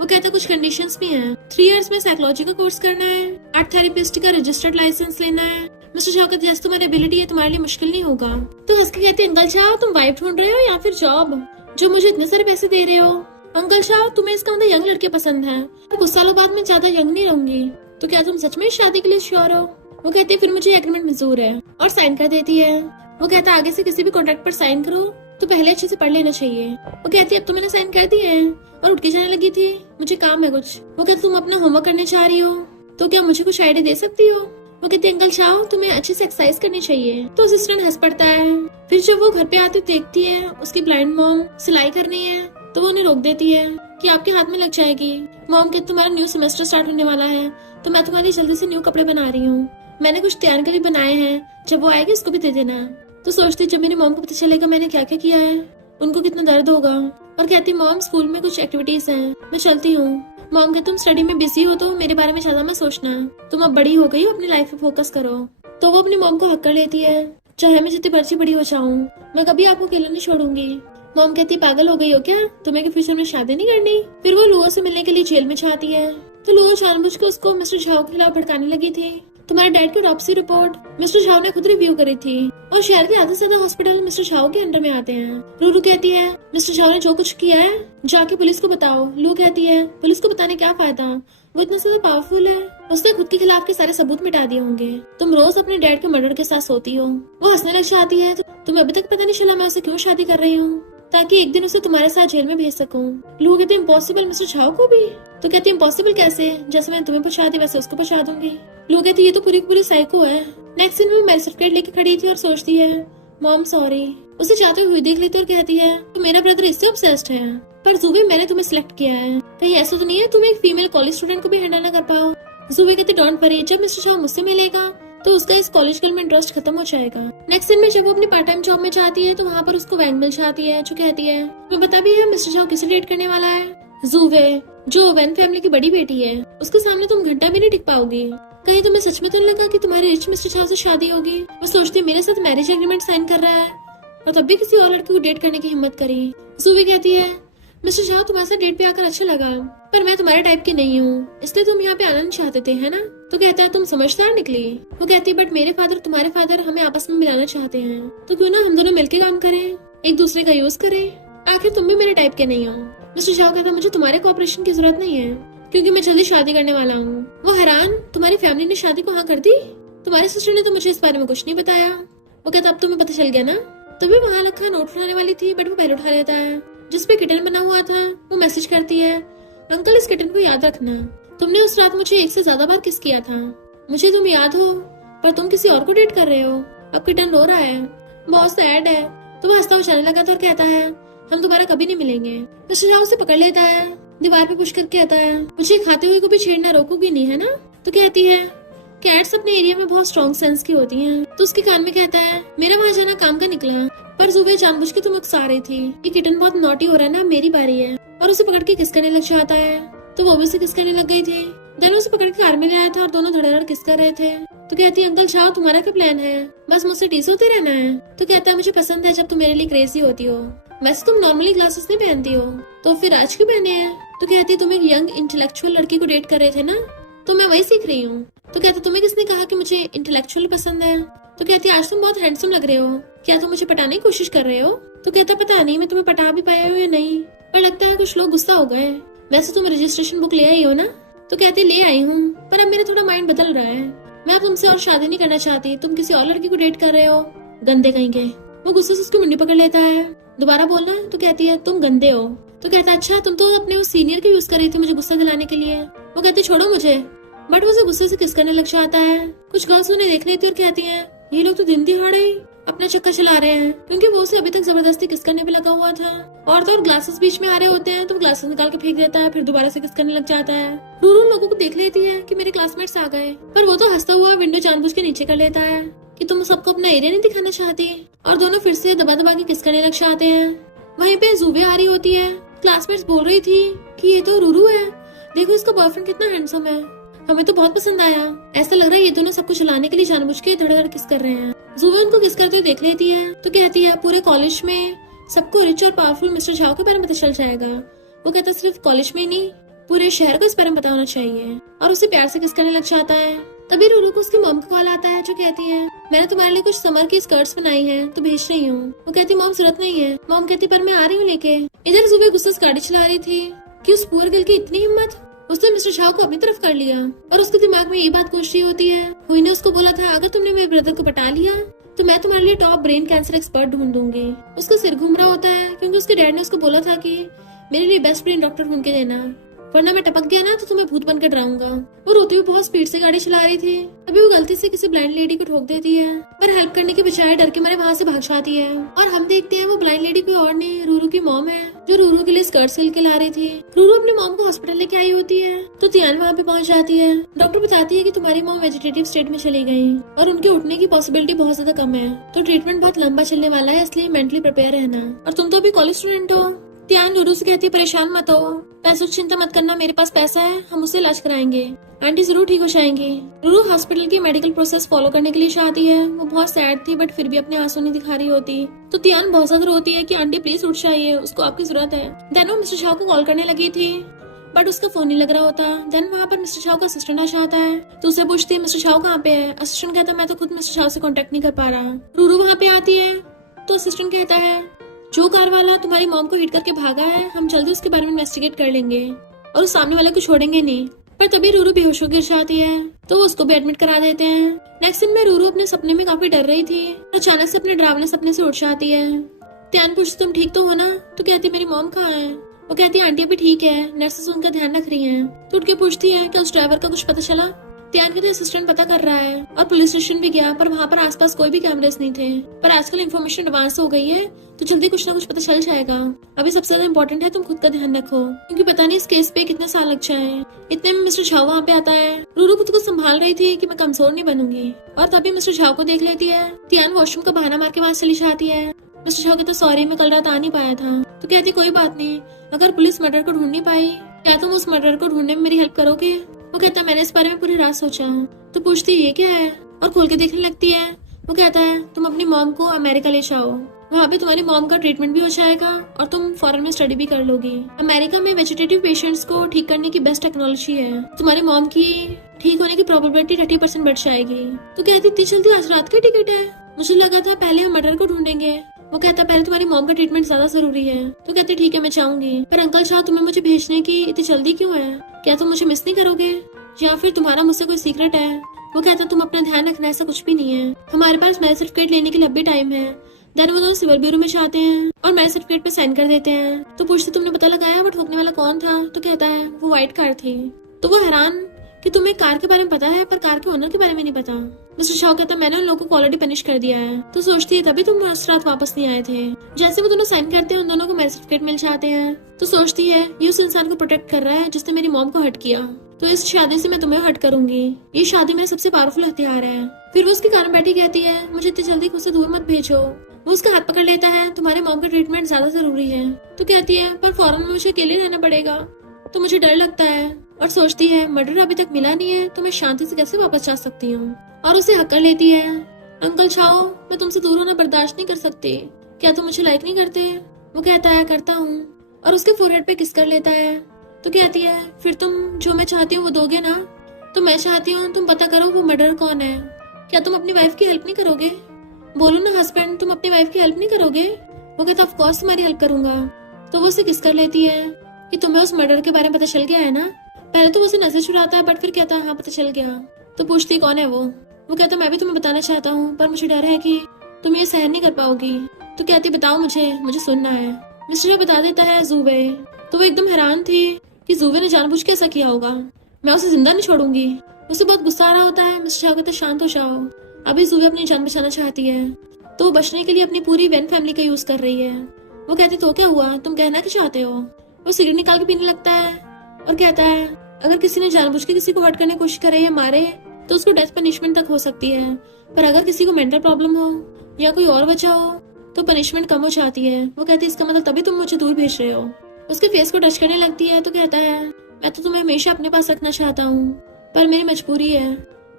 वो कहता है कुछ कंडीशंस भी हैं। 3 इयर्स में साइकोलॉजी का कोर्स करना है, आर्ट थेरेपिस्ट का रजिस्टर्ड लाइसेंस लेना है। मिस्टर शाह कहते जैसे तुम्हारी एबिलिटी है तुम्हारे लिए मुश्किल नहीं होगा। तो हंस के कहते अंकल शाह तुम वाइफ ढूंढ रहे हो या फिर जॉब जो मुझे इतने सारे पैसे दे रहे हो? अंकल शाह तुम्हें इसका मतलब यंग लड़के पसंद है, कुछ सालों बाद मैं ज्यादा यंग नहीं रहूंगी। तो क्या तुम सच में शादी के लिए श्योर हो? वो कहती है फिर मुझे एग्रीमेंट मंजूर है, और साइन कर देती है। वो कहता है आगे से किसी भी कॉन्ट्रैक्ट पर साइन करो तो पहले अच्छे से पढ़ लेना चाहिए। वो कहती है अब तो मैंने साइन कर दिए है, और उठ के जाने लगी थी, मुझे काम है कुछ। वो कहती तुम अपना होमवर्क करने चाह रही हो तो क्या मुझे कुछ आइडिया दे सकती हो? वो कहती है अंकल शाह तुम्हें अच्छे से एक्सरसाइज करनी चाहिए। तो असिस्टेंट हंस पड़ता है। फिर जब वो घर पे आते देखती है उसकी ब्लाइंड मॉम सिलाई करनी है तो वो उन्हें रोक देती है कि आपके हाथ में लग जाएगी। मॉम कहती तुम्हारा न्यू सेमेस्टर स्टार्ट होने वाला है तो मैं तुम्हारी जल्दी से न्यू कपड़े बना रही हूँ, मैंने कुछ त्यान के लिए बनाए हैं, जब वो आएगी उसको भी दे देना। तो सोचती जब मेरी मॉम को पता चलेगा मैंने क्या क्या किया है उनको कितना दर्द होगा। और कहती मॉम स्कूल में कुछ एक्टिविटीज हैं, मैं चलती हूँ। मॉम कहती तुम स्टडी में बिजी हो तो मेरे बारे में ज्यादा मत सोचना, तुम अब बड़ी हो गई हो, अपनी लाइफ पे फोकस करो। तो वो अपनी मॉम को हक कर लेती है, चाहे मैं जितनी मर्जी बड़ी हो जाऊँ मैं कभी आपको अकेला नहीं छोड़ूंगी। मॉम कहती पागल हो गई हो क्या, तुम्हें फ्यूचर में शादी नहीं करनी? फिर वो लुओ से मिलने के लिए जेल में जाती है। तो लुओ जानबूझ के उसको मिस्टर झाओ के खिलाफ भड़काने लगी थी। तुम्हारे डैड की ऑटोप्सी रिपोर्ट मिस्टर झाओ ने खुद रिव्यू करी थी और शहर के आधे से ज्यादा हॉस्पिटल मिस्टर झाओ के अंडर में आते हैं। रूरू कहती है मिस्टर झाओ ने जो कुछ किया है जाके पुलिस को बताओ। लू कहती है पुलिस को बताने क्या फायदा, वो इतना ज्यादा पावरफुल है, उसने खुद के खिलाफ के सारे सबूत मिटा दिए होंगे। तुम रोज अपने डैड के मर्डर के साथ सोती हो। वो हंसने लग जाती है तुम्हें अभी तक पता नहीं चला मैं उसे क्यों शादी कर रही हूँ, ताकि एक दिन उसे तुम्हारे साथ जेल में भेज सकूं। लू कहती है इम्पॉसिबल, मिस्टर झाओ को भी? तो कहती है इम्पॉसिबल कैसे, जैसे मैंने तुम्हें पहुंचा दी वैसे उसको पहुंचा दूंगी। लू कहती है ये तो पूरी पूरी साइको है। नेक्स्ट सीन में मैरिज सर्टिफिकेट लेके खड़ी थी और सोचती है मॉम सॉरी। उसे जाते हुए देख लेती और कहती है तो मेरा ब्रदर इससे ऑब्सेस्ड है, पर जुबी मैंने तुम्हें सिलेक्ट किया है, कहीं ऐसा तो नहीं है तुम एक फीमेल कॉलेज स्टूडेंट को भी हैंडल ना कर पाओ। जुबी कहती डोंट वरी, जब मिस्टर झाओ मुझसे मिलेगा तो उसका इस कॉलेज गर्ल में इंटरेस्ट खत्म हो जाएगा। नेक्स्ट सीन में जब वो अपनी पार्ट टाइम जॉब में जाती है तो वहाँ पर उसको वैंग मिल जाती है जो कहती है मैं पता भी है मिस्टर झाओ किसे डेट करने वाला है, जुवे, जो वैन फैमिली की बड़ी बेटी है। उसके सामने तुम घंटा भी नहीं टिक पाओगी। कहीं तुम्हें सच में तो नहीं लगा कि तुम्हारी रिच मिस्टर झाओ से शादी होगी? वो सोचती मेरे साथ मैरिज एग्रीमेंट साइन कर रहा है और तब भी किसी और लड़की को डेट करने की हिम्मत करी। जुवी कहती है मिस्टर झाओ तुम्हारे साथ डेट पे आकर अच्छा लगा, पर मैं तुम्हारे टाइप की नहीं हूँ, इसलिए तुम यहाँ पे आना नहीं चाहते थे, है ना? तो कहता है तुम समझदार निकली। वो कहती है बट मेरे फादर तुम्हारे फादर हमें आपस में मिलाना चाहते हैं, तो क्यों ना हम दोनों मिलकर काम करें, एक दूसरे का यूज करें, आखिर तुम भी मेरे टाइप के नहीं हो। मिस्टर झाओ कहता मुझे तुम्हारे कोऑपरेशन की जरूरत नहीं है क्योंकि मैं जल्दी शादी करने वाला हूँ। वो हैरान तुम्हारी फैमिली ने शादी को हाँ कर दी? तुम्हारी सिस्टर ने तो मुझे इस बारे में कुछ नहीं बताया। वो कहता अब तुम्हें पता चल गया ना? तभी वहाँ लखा नोट उठाने वाली थी बट वो पहले उठा लेता है जिसपे किटन बना हुआ था। वो मैसेज करती है अंकल इस किटन को याद रखना, तुमने उस रात मुझे एक से ज्यादा बार किस किया था, मुझे तुम याद हो पर तुम किसी और को डेट कर रहे हो। अब किटन रो रहा है, बहुत सैड है। तो वो हंसता हुआ जाने लगा था और कहता है हम दोबारा कभी नहीं मिलेंगे। मिस्टर झाओ उसे पकड़ लेता है, दीवार पे पुश करके कहता है मुझे खाते हुए को भी छेड़ना रोकोगी नहीं, है ना? तो कहती है कैट्स अपने एरिया में बहुत स्ट्रॉन्ग सेंस की होती हैं। तो उसके कान में कहता है मेरा वहाँ जाना काम का निकला, पर जुबे जानबूझ के तुम उकसा रही थी, ये किटन बहुत नॉटी हो रहा है ना, मेरी बारी है। और उसे पकड़ के किस करने लग जाता है, तो वो भी उसे किस करने लग गई थी। दोनों उसे पकड़ के कार में ले आया था और दोनों धड़ाधड़ किस कर रहे थे। तो कहती है अंकल झाओ तुम्हारा क्या प्लान है, बस मुझसे टीस होते रहना है? तो कहता है मुझे पसंद है जब तुम मेरे लिए क्रेजी होती हो, वैसे तुम नॉर्मली ग्लासेस नहीं पहनती हो, तो फिर आज क्यों पहने हैं? तो कहती है तुम एक यंग इंटेलेक्चुअल लड़की को डेट कर रहे थे ना, तो मैं वही सीख रही हूँ। तो कहते तुम्हें किसने कहा कि मुझे इंटेलेक्चुअल पसंद है? तो कहती है आज तुम बहुत हैंडसम लग रहे हो, क्या तुम मुझे पटाने की कोशिश कर रहे हो? तो कहता पता नहीं मैं तुम्हें पटा भी पाया हूँ या नहीं, पर लगता है कुछ लोग गुस्सा हो गए। वैसे तुम रजिस्ट्रेशन बुक ले आई हो ना? तो कहती ले आई हूँ, पर अब मेरा थोड़ा माइंड बदल रहा है, मैं अब तुमसे और शादी नहीं करना चाहती, तुम किसी और लड़की को डेट कर रहे हो, गंदे कहीं के। वो गुस्से से उसकी मुंडी पकड़ लेता है, दोबारा बोलना। तो कहती है तुम गंदे हो। तो कहता अच्छा तुम तो अपने उस सीनियर के यूज कर रही थी मुझे गुस्सा दिलाने के लिए। वो कहती छोड़ो मुझे, बट वो उसे गुस्से से किस करने लग जाता है। कुछ गर्ल्स उन्हें देख लेती और कहती है ये लोग तो दिन दिहाड़े अपना चक्कर चला रहे हैं, क्योंकि वो उसे अभी तक जबरदस्ती किस करने पे लगा हुआ था। और तो और ग्लासेस बीच में आ रहे होते हैं तो वो ग्लासेस निकाल के फेंक देता है, फिर दोबारा से किस करने लग जाता है। रूरू लोगों को देख लेती है कि मेरे क्लासमेट्स आ गए, पर वो तो हंसता हुआ विंडो जानबूझ के नीचे कर लेता है कि तुम सबको अपना एरिया नहीं दिखाना चाहती, और दोनों फिर से दबा दबा के किस करने लग जाते हैं। वहीं पे जुबे आ रही होती है, क्लासमेट्स बोल रही थी कि ये तो रूरू है, देखो इसका बॉयफ्रेंड कितना हैंडसम है, हमें तो बहुत पसंद आया। ऐसा लग रहा है ये दोनों सबको चलाने के लिए जानबूझ के धड़ धड़ किस कर रहे हैं। जुबे उनको किस करते हुए देख लेती है तो कहती है पूरे कॉलेज में सबको रिच और पावरफुल मिस्टर झाओ के बारे में पता चल जाएगा। वो कहता सिर्फ कॉलेज में ही नहीं पूरे शहर को इस बारे में पता होना चाहिए, और उसे प्यार से किस करने लग जाता है। तभी रूरू को उसकी मॉम का कॉल आता है जो कहती है मैंने तुम्हारे लिए कुछ समर की स्कर्ट्स बनाई हैं तो भेज रही हूँ। वो कहती मॉम जरूरत नहीं है। मॉम कहती पर मैं आ रही हूँ लेके। इधर जुबे गुस्से से गाड़ी चला रही थी कि उस पुअर गर्ल की इतनी हिम्मत, उसने मिस्टर झाओ को अपनी तरफ कर लिया, और उसके दिमाग में ये बात गूंज रही होती है हुई ने उसको बोला था अगर तुमने मेरे ब्रदर को पटा लिया तो मैं तुम्हारे लिए टॉप ब्रेन कैंसर एक्सपर्ट ढूंढ दूंगी। उसका सिर घूम रहा होता है क्योंकि उसके डैड ने उसको बोला था कि मेरे लिए बेस्ट ब्रेन डॉक्टर ढूंढ के देना, वरना मैं टपक गया ना तो तुम्हें भूत बनकर डराऊंगा। वो रोती हुई बहुत स्पीड से गाड़ी चला रही थी, तभी वो गलती से किसी ब्लाइंड लेडी को ठोक देती है, पर हेल्प करने के बजाय डर के मारे वहाँ से भाग जाती है। और हम देखते हैं वो ब्लाइंड लेडी कोई और नहीं रूरू की मॉम है जो रूरू के लिए स्कर्ट सिल के ला रही थी। रूरू अपनी मॉम को हॉस्पिटल लेके आई होती है तो तियान वहाँ पे पहुँच जाती है। डॉक्टर बताती है कि तुम्हारी मॉम वेजिटेटिव स्टेट में चली गई और उनके उठने की पॉसिबिलिटी बहुत ज्यादा कम है, तो ट्रीटमेंट बहुत लंबा चलने वाला है, इसलिए मेंटली प्रिपेयर रहना। और तुम तो अभी कॉलेज स्टूडेंट हो। तियान रूरू से कहती है परेशान मत हो, पैसों की चिंता मत करना, मेरे पास पैसा है, हम उससे इलाज कराएंगे, आंटी जरूर ठीक हो जाएंगी। रूरू हॉस्पिटल की मेडिकल प्रोसेस फॉलो करने के लिए चाहती है। वो बहुत सैड थी बट फिर भी अपने आंसू नहीं दिखा रही होती, तो तियान बहुत ज्यादा रोती है कि आंटी प्लीज उठ जाइए, उसको आपकी जरूरत है। देन वो मिस्टर झाओ को कॉल करने लगी थी बट उसका फोन नहीं लग रहा होता। देन वहाँ पर मिस्टर शाह का असिस्टेंट आशा आता है तो उससे पूछती है मिस्टर शाह कहाँ पे है। असिस्टेंट कहता है मैं तो खुद मिस्टर शाह से कांटेक्ट नहीं कर पा रहा। रूरू वहाँ पे आती है तो असिस्टेंट कहता है जो कार वाला तुम्हारी मॉम को हिट करके भागा है हम जल्दी उसके बारे में इन्वेस्टिगेट कर लेंगे और उस सामने वाले को छोड़ेंगे नहीं। पर तभी रूरू बेहोश होकर गिर जाती है तो वो उसको भी एडमिट करा देते हैं। नेक्स्ट दिन में रूरू अपने सपने में काफी डर रही थी और अचानक से अपने डरावने सपने से उठ जाती है। त्यान पूछती तुम ठीक तो हो ना? तो कहती मेरी मॉम कहाँ है? वो कहती है आंटी अभी ठीक है, नर्सेस उनका ध्यान रख रही हैं। तो उठ के पूछती है क्या उस ड्राइवर का कुछ पता चला? त्यान के असिस्टेंट पता कर रहा है और पुलिस स्टेशन भी गया पर वहाँ पर आसपास कोई भी कैमरेस नहीं थे। पर आजकल इन्फॉर्मेशन एडवांस हो गई है तो जल्दी कुछ ना कुछ पता चल जाएगा। अभी सबसे ज्यादा इम्पोर्टेंट है तुम खुद का ध्यान रखो क्योंकि पता नहीं इस केस पे कितने साल लग जाए। इतने में मिस्टर झा वहाँ पे आता है। रूरू खुद को संभाल रही थी कि मैं कमजोर नहीं बनूंगी और तभी मिस्टर झा को देख लेती है। त्यान वॉशरूम का बहाना मार के वहाँ चली जाती है। मिस्टर झा कहता सॉरी मैं कल रात आ नहीं पाया था। तो कहती कोई बात नहीं, अगर पुलिस मर्डर को ढूंढ नहीं पाई क्या तुम उस मर्डर को ढूंढने में मेरी हेल्प करोगे? वो कहता मैंने इस बारे में पूरी रात सोचा। तो पूछती ये क्या है और खोल के देखने लगती है। वो कहता है तुम अपनी मॉम को अमेरिका ले जाओ, वहाँ पे तुम्हारी मॉम का ट्रीटमेंट भी हो जाएगा और तुम फॉरेन में स्टडी भी कर लोगी। अमेरिका में वेजिटेटिव पेशेंट्स को ठीक करने की बेस्ट टेक्नोलॉजी है। तुम्हारी मॉम की ठीक होने की प्रोबेबिलिटी 30% बढ़ जाएगी। तो कहती इतनी जल्दी आज रात की टिकट है? मुझे लगा था पहले हम मर्डर को ढूंढेंगे। वो कहता पहले तुम्हारी मॉम का ट्रीटमेंट ज्यादा जरूरी है। तो कहती ठीक है मैं चाहूंगी, पर अंकल शाह तुम्हें मुझे भेजने की इतनी जल्दी क्यों है? क्या तुम मुझे मिस नहीं करोगे या फिर तुम्हारा मुझसे कोई सीक्रेट है? वो कहता तुम अपना ध्यान रखना, ऐसा कुछ भी नहीं है। हमारे पास मैरिज सर्टिफिकेट लेने के लिए अब भी टाइम है। देन वो दोनों सिविल ब्यूरो में जाते हैं और मैरिज सर्टिफिकेट पे साइन कर देते हैं। तो पूछते तुमने पता लगाया वो ठोकने वाला कौन था? तो कहता है वो व्हाइट कार थी। तो वो हैरान कि तुम्हें कार के बारे में पता है पर कार के ओनर के बारे में नहीं पता। मिस्टर शाह कहता मैंने उन लोगों को ऑलरेडी पनिश कर दिया है। तो सोचती है तभी तुम उस रात वापस नहीं आए थे। जैसे वो दोनों साइन करते हैं उन दोनों को मैरिज सर्टिफिकेट मिल जाते हैं। तो सोचती है ये उस इंसान को प्रोटेक्ट कर रहा है जिसने मेरी मॉम को हर्ट किया, तो इस शादी से मैं तुम्हें हर्ट करूंगी। ये शादी मेरा सबसे पावरफुल हथियार है। फिर वो उसके कान में बैठी कहती है मुझे इतनी जल्दी खुद से दूर मत भेजो। वो उसका हाथ पकड़ लेता है तुम्हारे मॉम का ट्रीटमेंट ज्यादा जरूरी है। तो कहती है पर फॉरेन में मुझे अकेले रहना पड़ेगा तो मुझे डर लगता है। और सोचती है मर्डर अभी तक मिला नहीं है तो मैं शांति से कैसे वापस जा सकती हूँ। और उसे हक्कर लेती है अंकल छाओ मैं तुमसे दूर होना बर्दाश्त नहीं कर सकती, क्या तुम मुझे लाइक नहीं करते? वो कहता है करता हूँ और उसके फोरहेड पे किस कर लेता है। तो कहती है फिर तुम जो मैं चाहती हूँ वो दोगे ना? तो मैं चाहती हूँ तुम पता करो वो मर्डर कौन है। क्या तुम अपनी वाइफ की हेल्प नहीं करोगे? बोलो ना हस्बैंड तुम अपनी वाइफ की हेल्प नहीं करोगे? वो कहता ऑफ कोर्स तुम्हारी हेल्प करूंगा। तो वो उसे किस कर लेती है कि तुम्हें उस मर्डर के बारे में पता चल गया है ना? पहले तो वो उसे नजर छुड़ाता है बट फिर कहता है हाँ पता चल गया। तो पूछती कौन है वो कहता मैं भी तुम्हें बताना चाहता हूँ पर मुझे डर है कि तुम ये सहन नहीं कर पाओगी। तो कहती बताओ मुझे सुनना है। मिस्टर बता देता है जूवे। तो वो एकदम हैरान थी कि जूवे ने जानबूझ के ऐसा किया होगा, मैं उसे जिंदा नहीं छोड़ूंगी। उसे बहुत गुस्सा आ रहा होता है। मिस्टर शाह कहते शांत हो जाओ, अभी जूवे अपनी जान बचाना चाहती है तो वो बचने के लिए अपनी पूरी वेन फैमिली का यूज कर रही है। वो कहती तो क्या हुआ, तुम कहना क्या चाहते हो? वो सिगरेट निकाल के पीने लगता है और कहता है अगर किसी ने जानबूझ के किसी को हर्ट करने की कोशिश करे या मारे तो उसको डेथ पनिशमेंट तक हो सकती है, पर अगर किसी को मेंटल प्रॉब्लम हो या कोई और वजह हो तो पनिशमेंट कम हो जाती है। वो कहती है इसका मतलब तभी तुम मुझे दूर भेज रहे हो। उसके फेस को टच करने लगती है तो कहता है मैं तो तुम्हें हमेशा अपने पास रखना चाहता हूँ पर मेरी मजबूरी है।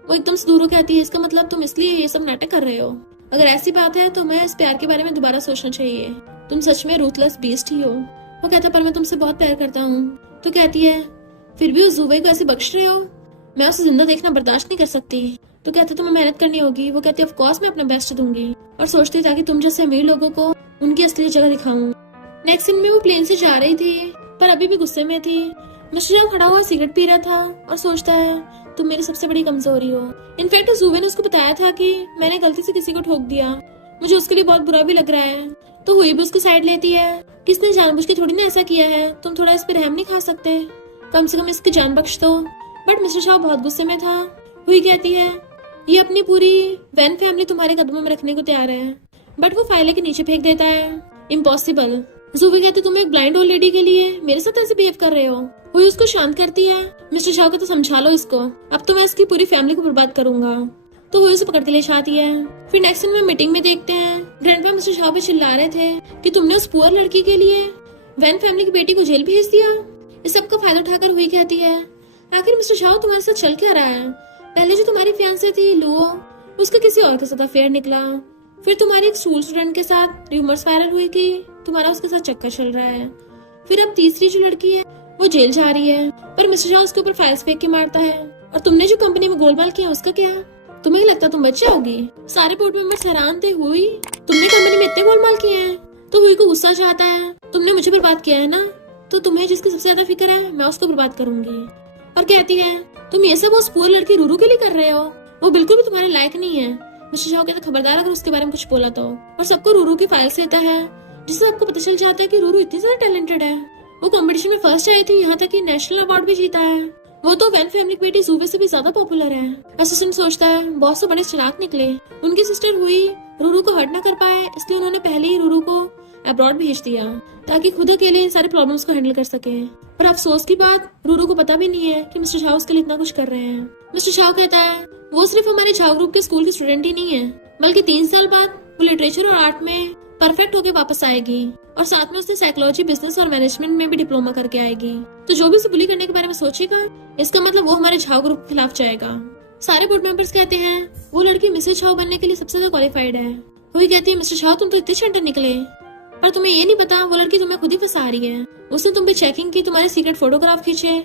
वो एकदम से दूर हो कहती है इसका मतलब तुम इसलिए ये सब नाटक कर रहे हो? अगर ऐसी बात है तो मैं इस प्यार के बारे में दोबारा सोचना चाहिए, तुम सच में रूथलेस बीस्ट ही हो। वो कहता पर मैं तुमसे बहुत प्यार करता हूँ। तो कहती है फिर भी उस जुबे को ऐसे बख्श रहे हो, मैं उसे जिंदा देखना बर्दाश्त नहीं कर सकती। तो कहते तुम्हें मेहनत करनी होगी। वो कहती ऑफ कोर्स मैं अपना बेस्ट दूंगी और सोचती ताकि तुम जैसे अमीर लोगों को उनकी असली जगह दिखाऊं। नेक्स्ट सीन में वो प्लेन से जा रही थी पर अभी भी गुस्से में थी। मिस्टर खड़ा हुआ सिगरेट पी रहा था और सोचता है तुम मेरी सबसे बड़ी कमजोरी हो। इनफैक्ट जुबे ने उसको बताया था कि मैंने गलती से किसी को ठोक दिया, मुझे उसके लिए बहुत बुरा भी लग रहा है। तो हुई भी उसकी साइड लेती है, किसने जानबूझ के थोड़ी ना ऐसा किया है, तुम थोड़ा इस पर रहम नहीं खा सकते, कम से कम इसकी जान बख्श दो। बट मिस्टर शाह बहुत गुस्से में था। हुई कहती है ये अपनी पूरी वैन फैमिली तुम्हारे कदमों में रखने को तैयार है, बट वो फाइले के नीचे फेंक देता है। इम्पॉसिबल। जुबी कहती तुम एक ब्लाइंड ओल्ड लेडी के लिए मेरे साथ ऐसे बिहेव कर रहे हो। हुई उसको शांत करती है। मिस्टर शाह को तो समझा लो इसको, अब तो मैं इसकी पूरी फैमिली को बर्बाद करूंगा। तो हुई उसे पकड़ के ले जाती है। फिर नेक्स्ट दिन में मीटिंग में देखते हैं ग्रैंडपा मिस्टर शाह पे चिल्ला रहे थे कि तुमने उस पुअर लड़की के लिए वैन फैमिली की बेटी को जेल भेज दिया। इस सब का फायदा उठाकर हुई कहती है आखिर मिस्टर शाह तुम्हारे साथ चल क्या रहा है? पहले जो तुम्हारी फियांसे थी लुओ, उसका किसी और के साथ अफेयर निकला। फिर तुम्हारी एक स्कूल स्टूडेंट के साथ रूमर्स वायरल हुई कि तुम्हारा उसके साथ चक्कर चल रहा है। फिर अब तीसरी जो लड़की है वो जेल जा रही है, पर मिस्टर झा उसके ऊपर फाइल्स फेंक के मारता है। और तुमने जो कंपनी में गोलमाल किया उसका क्या? तुम्हें लगता तुम बच जाओगी? सारे बोर्ड मेंबर्स हैरान थे। हुई, तुमने कंपनी में इतने गोलमाल किए हैं? तो हुई को गुस्सा चाहता है, तुमने मुझे बर्बाद किया है ना, तो तुम्हें जिसकी सबसे ज्यादा फिक्र है मैं उसको बर्बाद करूंगी। और कहती है तुम ये सब उस पुअर लड़की रूरू के लिए कर रहे हो, वो बिल्कुल भी तुम्हारे लायक नहीं है। मिस्टर झा कहता खबरदार अगर उसके बारे में कुछ बोला तो। और सबको रूरू की फाइल्स देता है, जिससे आपको पता चल जाता है कि रूरू इतनी ज्यादा टैलेंटेड है। वो कंपटीशन में फर्स्ट आई थी, यहाँ तक कि नेशनल अवार्ड भी जीता है। वो तो वैन फैमिली की बेटी जूवे से भी ज्यादा पॉपुलर है। असिस्टेंट सोचता है बॉस तो बड़े चालाक निकले, उनकी सिस्टर हुई रूरू को हर्ट ना कर पाए, इसलिए उन्होंने पहले ही रूरू को अब्रॉड भेज दिया ताकि खुद अकेले इन सारे प्रॉब्लम्स को हैंडल कर सके। पर अफसोस की बात, रूरू को पता भी नहीं है कि मिस्टर झा उसके लिए इतना कुछ कर रहे हैं। मिस्टर झा कहता है वो सिर्फ हमारे झा ग्रुप के स्कूल की स्टूडेंट ही नहीं है, बल्कि 3 साल बाद वो लिटरेचर और आर्ट में परफेक्ट होके वापस आएगी और साथ में उसने साइकोलॉजी, बिजनेस और मैनेजमेंट में भी डिप्लोमा करके आएगी। तो जो भी उसे बुली करने के बारे में सोचेगा, इसका मतलब वो हमारे झा ग्रुप के खिलाफ जाएगा। सारे बोर्ड मेंबर्स कहते हैं वो लड़की मिसेज झा बनने के लिए सबसे ज्यादा क्वालिफाइड है। वही कहती है मिस्टर झा तुम तो इतने चंटर निकले, पर तुम्हें ये नहीं पता वो लड़की तुम्हें खुद ही फंसा रही है। उसने तुम पे चेकिंग की, तुम्हारे सीक्रेट फोटोग्राफ खींचे,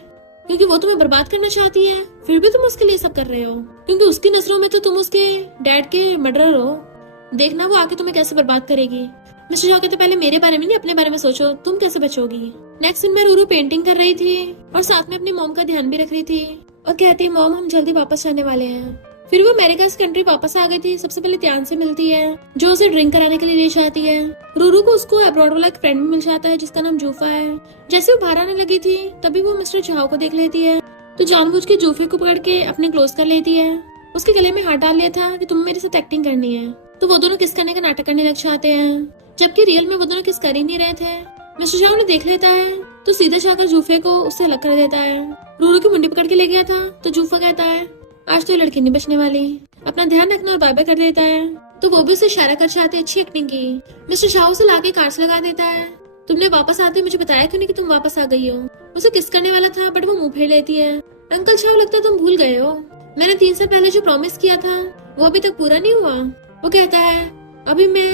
क्योंकि वो तुम्हें बर्बाद करना चाहती है। फिर भी तुम उसके लिए सब कर रहे हो, क्योंकि उसकी नजरों में तो तुम उसके डैड के मर्डरर हो। देखना वो आके तुम्हें कैसे बर्बाद करेगी। मिस्टर झा कहते पहले मेरे बारे में नहीं, अपने बारे में सोचो, तुम कैसे बचोगी। नेक्स्ट दिन में रूरू पेंटिंग कर रही थी और साथ में अपनी मॉम का ध्यान भी रख रही थी और कहती मॉम हम जल्दी वापस आने वाले हैं। फिर वो अमेरिका से कंट्री वापस आ गई थी। सबसे पहले त्यान से मिलती है, जो उसे ड्रिंक कराने के लिए ले जाती है। रूरू को उसको अब्रॉड वाला एक फ्रेंड मिल जाता है जिसका नाम जूफा है। जैसे वो बाहर आने लगी थी तभी वो मिस्टर झा को देख लेती है, तो जानबूझ के जूफे को पकड़ के अपने क्लोज कर लेती है। उसके गले में हाथ डाल लिया था कि तुम्हें मेरे साथ एक्टिंग करनी है, तो वो दोनों किस करने का नाटक करने लग जाते हैं, जबकि रियल में वो दोनों किस कर ही नहीं रहे थे। मिस्टर झा उन्हें देख लेता है तो सीधा जाकर जूफे को उससे अलग कर देता है। रूरू की मुंडी पकड़ के ले गया था, तो जूफा कहता है आज तो ये लड़की नहीं बचने वाली, अपना ध्यान रखना और बाय बाय कर देता है। तो वो भी उसे इशारा कर चाहते, अच्छी एक्टिंग की। मिस्टर झा उसे लाके कार से लगा देता है। तुमने वापस आते मुझे बताया क्यों नहीं कि तुम वापस आ गई हो। उसे किस करने वाला था बट वो मुंह फेर लेती है। अंकल झा लगता है तुम भूल गए हो, मैंने 3 साल पहले जो प्रॉमिस किया था वो अभी तक पूरा नहीं हुआ। वो कहता है अभी मैं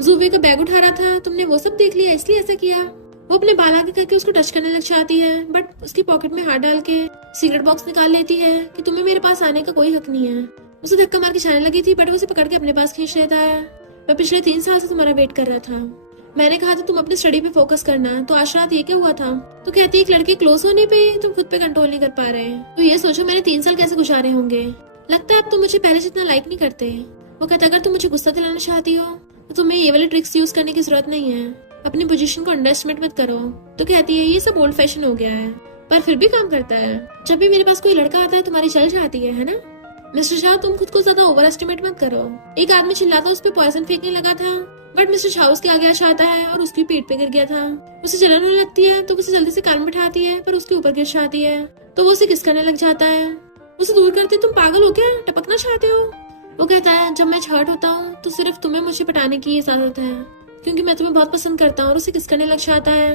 जूबे का बैग उठा रहा था, तुमने वो सब देख लिया इसलिए ऐसा किया। वो अपने बाल आगे करके उसको टच करने लग जाती है, बट उसकी पॉकेट में हाथ डाल के सिगरेट बॉक्स निकाल लेती है कि तुम्हें मेरे पास आने का कोई हक नहीं है। उसे धक्का मार के जाने लगी थी, बट वो उसे पकड़ के अपने पास खींच लेता है। मैं पिछले 3 साल से तुम्हारा वेट कर रहा था, मैंने कहा था तुम अपने स्टडी पे फोकस करना, तो आज रात ये क्या हुआ था। तो कहती है एक लड़के क्लोज होने पे तुम खुद पे कंट्रोल नहीं कर पा रहे, तो ये सोचो मैंने 3 साल कैसे गुजारे होंगे। लगता है अब तुम मुझे पहले जितना लाइक नहीं करते। वो कहता अगर तुम मुझे गुस्सा दिलाना चाहती हो तो तुम्हें ये वाले ट्रिक्स यूज करने की जरूरत नहीं है, अपनी पोजीशन को अंडरएस्टिमेट मत करो। तो कहती है ये सब ओल्ड फैशन हो गया है, पर फिर भी काम करता है। जब भी मेरे पास कोई लड़का आता है तुम्हारी चल जाती है ना। मिस्टर झा तुम खुद को ज्यादा ओवर एस्टिमेट मत करो। एक आदमी चिल्लाता उस पर पॉइजन फेंकने लगा था, बट मिस्टर झा उसके आगे आ जाता है और उसकी पीठ पे गिर गया था। उसे जलन होने लगती है तो उसे जल्दी से कान में बिठाती है, पर उसके ऊपर गिर जाती है तो वो उसे किस करने लग जाता है। उसे दूर करते तुम पागल हो क्या, टपकना चाहते हो। वो कहता है जब मैं हर्ट होता हूँ तो सिर्फ तुम्हें मुझे पटाने की इजाजत है, क्योंकि मैं तुम्हें बहुत पसंद करता हूँ। और उसे किस करने लग जाता है,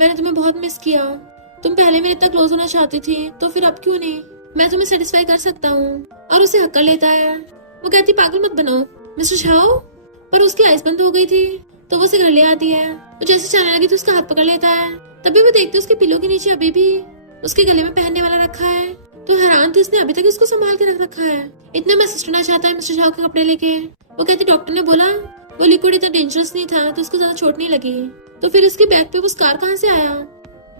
मैंने तुम्हें बहुत मिस किया, तुम पहले मेरे इतना क्लोज होना चाहती थी, तो फिर अब क्यों नहीं, मैं तुम्हें सेटिस्फाई कर सकता हूँ। और उसे हक कर लेता है। वो कहती पागल मत बनो मिस्टर झा, पर उसकी आइज बंद हो गई थी तो वो उसे घर ले आती है। वो जैसे चलने लगी तो उसका हाथ पकड़ लेता है, तभी वो देखती है उसके पिलो के नीचे अभी भी उसके गले में पहनने वाला रखा है। तो हैरान थी, उसने अभी तक उसको संभाल के रख रखा है। इतने में असिस्टेंट आ जाता है मिस्टर झा के कपड़े लेके। वो कहती डॉक्टर ने बोला वो लिक्विड इतना डेंजरस नहीं था, तो उसको ज्यादा चोट नहीं लगी। तो फिर इसके बैग पे वो स्कार कहाँ से आया।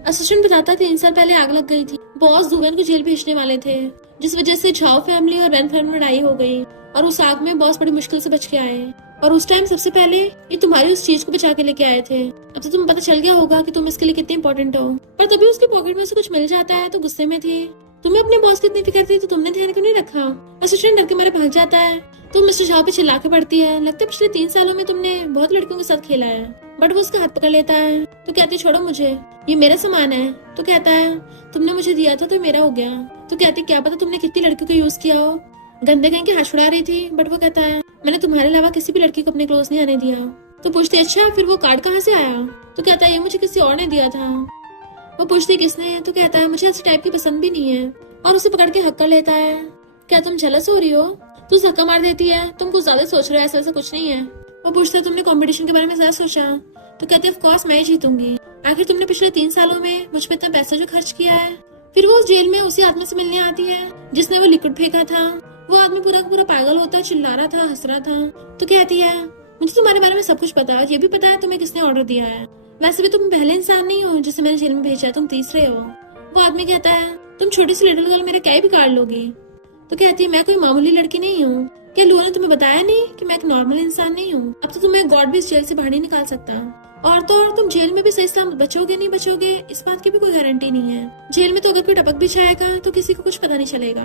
असिस्टेंट बताता है 3 साल पहले आग लग गई थी, बॉस जुबेन को जेल भेजने वाले थे, जिस वजह से झाओ फैमिली और वैन फैमिली में लड़ाई हो गई, और उस आग में बॉस बड़ी मुश्किल से बच के आए। और उस टाइम सबसे पहले ये तुम्हारी उस चीज को बचा के लेके आए थे। अब तो तुम्हें पता चल गया होगा कि तुम इसके लिए कितने इंपॉर्टेंट हो। पर तभी उसकी पॉकेट में से कुछ मिल जाता है तो गुस्से में थी। तुम्हें अपने बॉस की इतनी फिक्र थी तो तुमने ध्यान क्यों नहीं रखा। असिस्टेंट डर के मारे भाग जाता है तो मिस्टर झा पे चिल्ला के पड़ती है, लगता है पिछले 3 सालों में तुमने बहुत लड़कियों के साथ खेला है। बट वो उसका हाथ पकड़ लेता है तो कहती छोड़ो मुझे, ये मेरा सामान है। तो कहता है तुमने मुझे दिया था तो मेरा हो गया। तो कहती क्या पता तुमने कितनी लड़कियों को यूज किया हो। गंदे कहीं के हाथ छुड़ा रही थी, बट वो कहता है मैंने तुम्हारे अलावा किसी भी लड़की को अपने क्लोज नहीं आने दिया। तो पूछती अच्छा फिर वो कार्ड कहाँ से आया। तो कहता है ये मुझे किसी और ने दिया था। वो पूछती किसने। तो कहता है मुझे ऐसे टाइप की पसंद भी नहीं है, और उसे पकड़ के हक कर लेता है। क्या तुम जेलस हो रही हो। तो धक्का मार देती है, तुम कुछ ज्यादा सोच रहे हो, ऐसा कुछ नहीं है। वो पूछते तुमने कंपटीशन के बारे में ज्यादा सोचा। तो कहते ऑफ कोर्स मैं ही जीतूंगी, आखिर तुमने पिछले 3 सालों में मुझ पे इतना पैसा जो खर्च किया है। फिर वो उस जेल में उसी आदमी से मिलने आती है जिसने वो लिक्विड फेंका था। वो आदमी पूरा का पूरा पागल होता है, चिल्ला रहा था, हंस रहा था। तो कहती है मुझे तुम्हारे बारे में सब कुछ पता है, ये भी पता है तुम्हें किसने ऑर्डर दिया है। वैसे भी तुम पहले इंसान नहीं हो जिसे मैंने जेल में भेजा है, तुम तीसरे हो। वो आदमी कहता है तुम छोटी सी लिटिल गर्ल मेरा क्या ही बिगाड़ लोगी। तो कहती है मैं कोई मामूली लड़की नहीं हूँ। क्या लुआ ने तुम्हें बताया नहीं कि मैं एक नॉर्मल इंसान नहीं हूँ। अब तो तुम्हें गॉड भी इस जेल से बाहर नहीं निकाल सकता। और तो और तुम जेल में भी सही सलामत बचोगे नहीं बचोगे इस बात की भी कोई गारंटी नहीं है। जेल में तो अगर कोई टपक भी जाएगा तो किसी को कुछ पता नहीं चलेगा।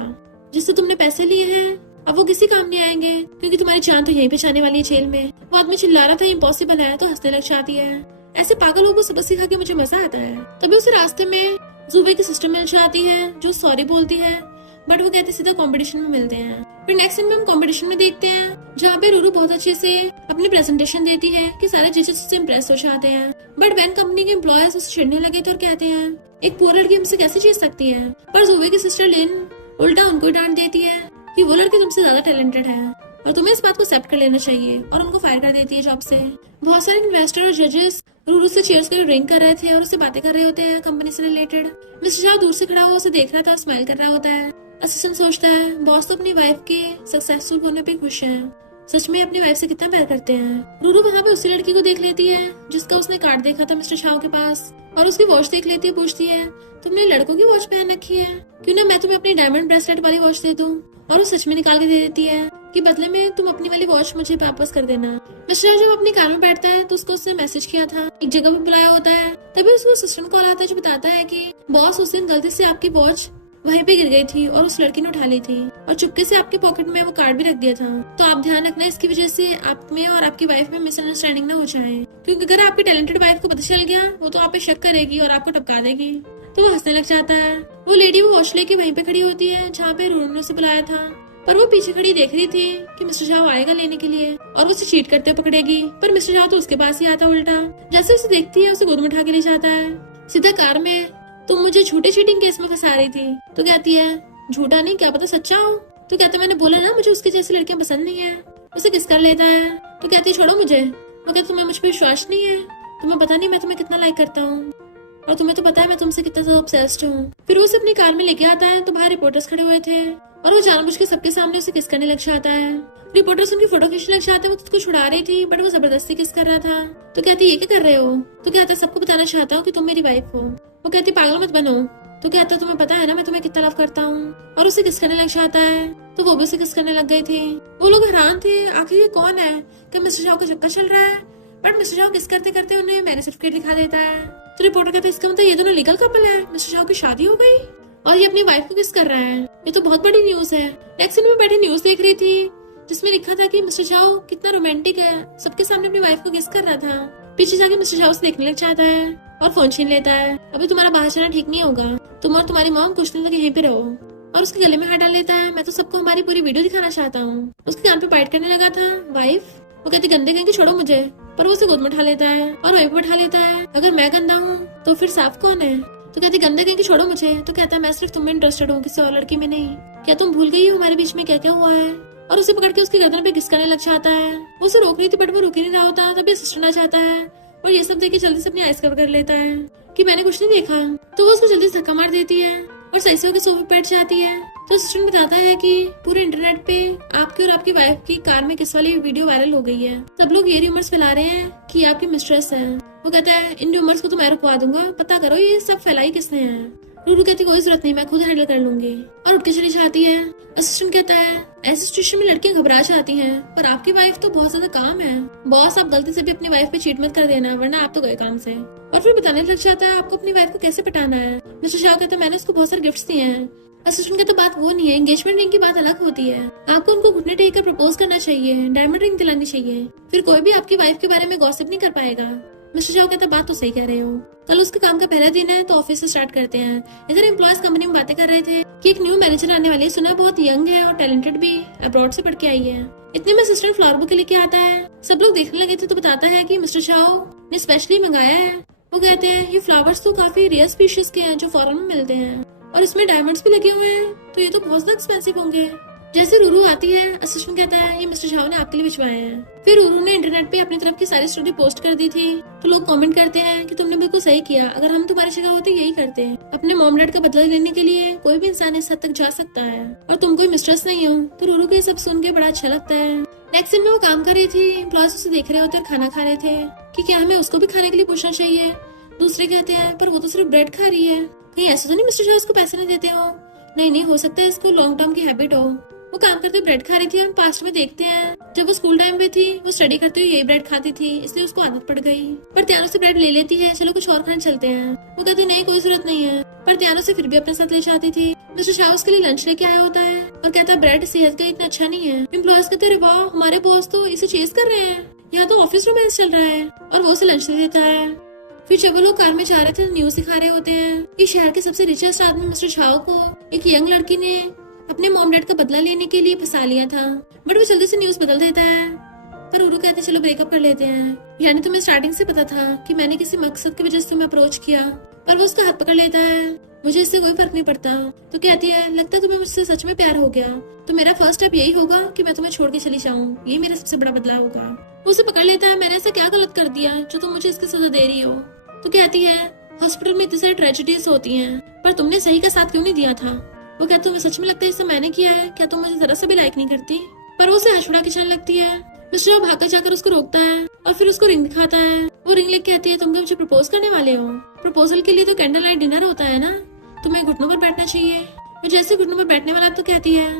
जिससे तुमने पैसे लिए हैं अब वो किसी काम नहीं आएंगे, क्योंकि तुम्हारी जान तो यहीं पे जाने वाली है जेल में। वो आदमी चिल्ला रहा था इम्पॉसिबल है, तो हंसने लग जाती है। ऐसे पागल लोगों को सबक सिखा के मुझे मजा आता है। तभी उसे रास्ते में जुबे की सिस्टर मिल जाती है जो सॉरी बोलती है, बट वो कहते सीधा कंपटीशन में मिलते हैं। फिर नेक्स्ट सीन में हम कंपटीशन में देखते हैं जहाँ पे रूरू बहुत अच्छे से अपनी प्रेजेंटेशन देती है कि सारे जजेस उससे इम्प्रेस हो जाते हैं। बट वैन कंपनी के एम्प्लॉयज उससे चिढ़ने लगे थे और कहते हैं एक पूरी लड़की हमसे कैसे जीत सकती है। पर जुबे की सिस्टर लिन उल्टा उनको ही डांट देती है कि वो लड़की तुमसे ज्यादा टैलेंटेड है और तुम्हें इस बात को एक्सेप्ट कर लेना चाहिए, और उनको फायर कर देती है जॉब से। बहुत सारे इन्वेस्टर और जजेस रूरू से चेयर्स कर ड्रिंक कर रहे थे और उससे बातें कर रहे होते हैं कंपनी से रिलेटेड। मिस्टर शाह दूर से खड़ा हुआ उसे देख रहा था और स्माइल कर रहा होता है। असिस्टेंट सोचता है बॉस तो अपनी वाइफ के सक्सेसफुल होने पे खुश है, सच में अपनी वाइफ से कितना प्यार करते हैं। रूरू वहाँ पे उसी लड़की को देख लेती है जिसका उसने कार्ड देखा था मिस्टर शाह के पास, और उसकी वॉच देख लेती है। पूछती है तुमने लड़कों की वॉच पहन रखी है, क्यों ना मैं तुम्हें अपनी डायमंड ब्रेसलेट वाली वॉच दे दूं। और वो सच में निकाल के दे देती है कि बदले में तुम अपनी वाली वॉच मुझे वापस कर देना। मिस्टर जब अपनी कार में बैठता है तो उसको उसने मैसेज किया था, एक जगह पे बुलाया होता है। तभी उसको असिस्टेंट कॉल आता है जो बताता है कि बॉस उस दिन गलती से आपकी वॉच वहीं पे गिर गई थी और उस लड़की ने उठा ली थी और चुपके से आपके पॉकेट में वो कार्ड भी रख दिया था। तो आप ध्यान रखना इसकी वजह से आप में और आपकी वाइफ में मिसअंडरस्टैंडिंग ना हो जाए, क्योंकि अगर आपकी टैलेंटेड वाइफ को पता चल गया वो तो आप पे शक करेगी और आपको टपका देगी। तो वो हंसने लग जाता है। वो लेडी वो वॉच लेके वहीं पे खड़ी होती है जहाँ पे रूरू ने उसे बुलाया था, पर वो पीछे खड़ी देख रही थी कि मिस्टर शाह आएगा लेने के लिए और वो उसे चीट करते पकड़ेगी। पर मिस्टर शाह तो उसके पास ही आता उल्टा। जैसे उसे देखती है उसे गोद में उठा के ले जाता है सीधा कार में। तुम मुझे झूठे चीटिंग केस में फंसा रही थी। तो कहती है झूठा नहीं, क्या पता सच्चा हो। तो कहता मैंने बोला ना मुझे उसके जैसी लड़कियां पसंद नहीं है। उसे किस कर लेता है। तो कहती है छोड़ो मुझे। वो कहती तुम्हें मुझ पर विश्वास नहीं है, तुम्हें पता नहीं मैं तुम्हें कितना लाइक करता हूँ और तुम्हें तो पता है मैं तुमसे कितना ज्यादा ऑब्सेस्ड हूँ। फिर वो उसे अपनी कार में लेके आता है तो बाहर रिपोर्टर्स खड़े हुए थे और वो जानबूझ के सबके सामने उसे किस करने लग जाता है। रिपोर्टर्स उनकी फोटो खींचने लग जाते हैं। वो उसको छुड़ा रही थी बट वो जबरदस्ती किस कर रहा था। तो कहती ये क्या कर रहे हो। तो कहता सबको बताना चाहता हूँ कि तुम मेरी वाइफ हो। वो कहती पागल मत बनो। तो कहता तुम्हें पता है ना मैं तुम्हें कितना लव करता हूँ, और उसे किस करने लग जाता है। तो वो भी उसे किस करने लग गई थी। वो लोग हैरान थे आखिर ये कौन है, क्या मिस्टर शाह का चक्कर चल रहा है। बट मिस्टर शाह किस करते करते उन्हें मैरिज सर्टिफिकेट दिखा देता है। तो रिपोर्टर कहता है इसका मतलब ये दोनों लीगल कपल है, मिस्टर शाह की शादी हो गई और ये अपनी वाइफ को किस कर रहा है। ये तो बहुत बड़ी न्यूज है। नेक्स्ट में बैठी न्यूज देख रही थी जिसमें लिखा था कि मिस्टर शाह कितना रोमांटिक है, सबके सामने अपनी वाइफ को किस कर रहा था। पीछे जाके मिस्टर शाह उसे देखने लग जाता है और फोन छीन लेता है। अभी तुम्हारा बाहर जाना ठीक नहीं होगा, तुम और तुम्हारी मॉम कुछ दिन तक यहीं पे रहो। और उसके गले में हाथ डाल लेता है। मैं तो सबको हमारी पूरी वीडियो दिखाना चाहता हूँ। उसके कान पे बाइट करने लगा था वाइफ। वो कहती गंदे कहेंगे छोड़ो मुझे, पर वो उसे गोद में उठा लेता है और वहीं पे बैठा लेता है। अगर मैं गंदा हूँ तो फिर साफ कौन है। तो कहती गंदे कहेंगे छोड़ो मुझे। तो कहता है मैं सिर्फ तुम में इंटरेस्टेड हूँ, किसी और लड़की में नहीं। क्या तुम भूल गई हो हमारे बीच में क्या क्या हुआ है। और उसे पकड़ के उसकी गर्दन पे घिसकाने लग जाता है। वो उसे रोक रही थी बट वो रुक ही नहीं रहा होता। तभी असिस्टेंट आ जाता है और ये सब देख के जल्दी से अपनी आइस कवर कर लेता है कि मैंने कुछ नहीं देखा। तो वो उसको जल्दी से धक्का मार देती है और सही से होकर सोफे पे बैठ जाती है। तो असिस्टेंट बताता है कि पूरे इंटरनेट पे आपकी और आपकी वाइफ की कार में किस वाली वीडियो वायरल हो गई है। सब लोग ये रूमर्स फैला रहे हैं कि आपकी मिस्ट्रेस है। वो कहता है इन रूमर्स को तो मैं रुकवा दूंगा, पता करो ये सब फैलाई किसने है। रूरू कहती कोई जरूरत नहीं, मैं खुद हैंडल कर लूंगी और उठ के चली जाती है। असिस्टेंट कहता है ऐसी सिचुएशन में लड़कियां घबरा जाती हैं, पर आपकी वाइफ तो बहुत ज्यादा काम है। बॉस आप गलती से भी अपनी वाइफ पे चीट मत कर देना, वरना आप तो गए काम से। और फिर बताने लग जाता है आपको अपनी वाइफ को कैसे पटाना है। मिस्टर शाह कहता है मैंने उसको बहुत सारे गिफ्ट्स दिए हैं। असिस्टेंट कहता बात वो नहीं है, एंगेजमेंट रिंग की बात अलग होती है। आपको उनको घुटने टेक कर प्रपोज करना चाहिए, डायमंड रिंग दिलानी चाहिए, फिर कोई भी आपकी वाइफ के बारे में गॉसिप नहीं कर पाएगा। मिस्टर शाह कहता बात तो सही कह रहे हो। कल उसके काम का पहला दिन है तो ऑफिस से स्टार्ट करते हैं। इधर एम्प्लॉयज कंपनी में बातें कर रहे थे कि एक न्यू मैनेजर आने वाली है, सुना बहुत यंग है और टैलेंटेड भी, अब्रॉड से पढ़ के आई है। इतने में असिस्टेंट फ्लावर बुके लेके आता है। सब लोग देखने लगे थे तो बताता है कि मिस्टर शाह ने स्पेशली मंगाया है। वो कहते हैं ये फ्लावर्स तो काफी रेयर स्पीशीज के हैं जो फॉरेन में मिलते हैं और इसमें डायमंड्स भी लगे हुए हैं, तो ये तो बहुत ज्यादा एक्सपेंसिव होंगे। जैसे रूरू आती है, असिस्टेंट कहता है ये मिस्टर झाओ ने आपके लिए भिजवाए हैं। फिर रूरू ने इंटरनेट पे अपनी तरफ की सारी स्टोरी पोस्ट कर दी थी, तो लोग कमेंट करते हैं कि तुमने बिल्कुल सही किया, अगर हम तुम्हारी जगह होते यही करते। अपने मॉम डैड का बदला लेने के लिए कोई भी इंसान इस हद तक जा सकता है, और तुम कोई मिस्ट्रेस नहीं हो। तो रूरू को ये सब सुन के बड़ा अच्छा लगता है। नेक्स्ट दिन में वो काम कर रही थी, एम्प्लॉयज उसे देख रहे होते और खाना खा रहे थे कि क्या हमें उसको भी खाने के लिए पूछना चाहिए। दूसरे कहते हैं पर वो तो सिर्फ ब्रेड खा रही है, कहीं ऐसा तो नहीं मिस्टर झाओ उसको पैसे नहीं देते हो। नहीं, हो सकता है इसको लॉन्ग टर्म की हैबिट हो। वो काम करते ब्रेड खा रही थी। हम पास्ट में देखते हैं जब वो स्कूल टाइम पे थी, वो स्टडी करते हुए यही ब्रेड खाती थी, इसलिए उसको आदत पड़ गई। पर त्यानो से ब्रेड ले लेती है, चलो कुछ और खाने चलते हैं। वो कहती नहीं कोई जरूरत नहीं है, पर त्यानो से फिर भी अपने साथ ले जाती थी। मिस्टर शाह उसके लिए लंच लेके आया होता है और कहता है ब्रेड सेहत के लिए इतना अच्छा नहीं है। एम्प्लॉयज कहते हैं वाह हमारे बॉस तो इसे चेज कर रहे हैं, यहाँ तो ऑफिस रोमांस चल रहा है, और वो उसे लंच दे देता है। फिर जब वो लोग कार में जा रहे थे न्यूज दिखा रहे होते हैं कि शहर के सबसे रिचेस्ट आदमी मिस्टर शाह को एक यंग लड़की ने अपने मॉम डैड का बदला लेने के लिए फंसा लिया था। बट वो जल्दी से न्यूज बदल देता है। पर उरू कहते चलो ब्रेकअप कर लेते हैं, यानी तुम्हें स्टार्टिंग से पता था कि मैंने किसी मकसद की वजह से तुम्हें अप्रोच किया। पर वो उसका हाथ पकड़ लेता है, मुझे इससे कोई फर्क नहीं पड़ता। तो कहती है लगता है तुम्हें मुझसे सच में प्यार हो गया, तो मेरा फर्स्ट स्टेप यही होगा कि मैं तुम्हें छोड़ के चली जाऊँ, ये मेरा सबसे बड़ा बदलाव होगा। वो उसे पकड़ लेता है, मैंने ऐसा क्या गलत कर दिया जो तुम मुझे इसकी सजा दे रही हो। तो कहती है हॉस्पिटल में इतनी सारी ट्रेजेडीज होती हैं, पर तुमने सही का साथ क्यों नहीं दिया था। वो कहता तुम्हें सच में लगता है इससे मैंने किया है, क्या तुम मुझे जरा सा भी लाइक नहीं करती। पर वो उसे हंसुड़ा के चलने लगती है। मिस्टर झाओ भागकर जाकर उसको रोकता है और फिर उसको रिंग दिखाता है। वो रिंग लेके कहती है तुम क्या मुझे प्रपोज करने वाले हो। प्रपोजल के लिए तो कैंडल लाइट डिनर होता है ना, तुम्हें घुटनों पर बैठना चाहिए। वो जैसे घुटनों पर बैठने वाला तो कहती है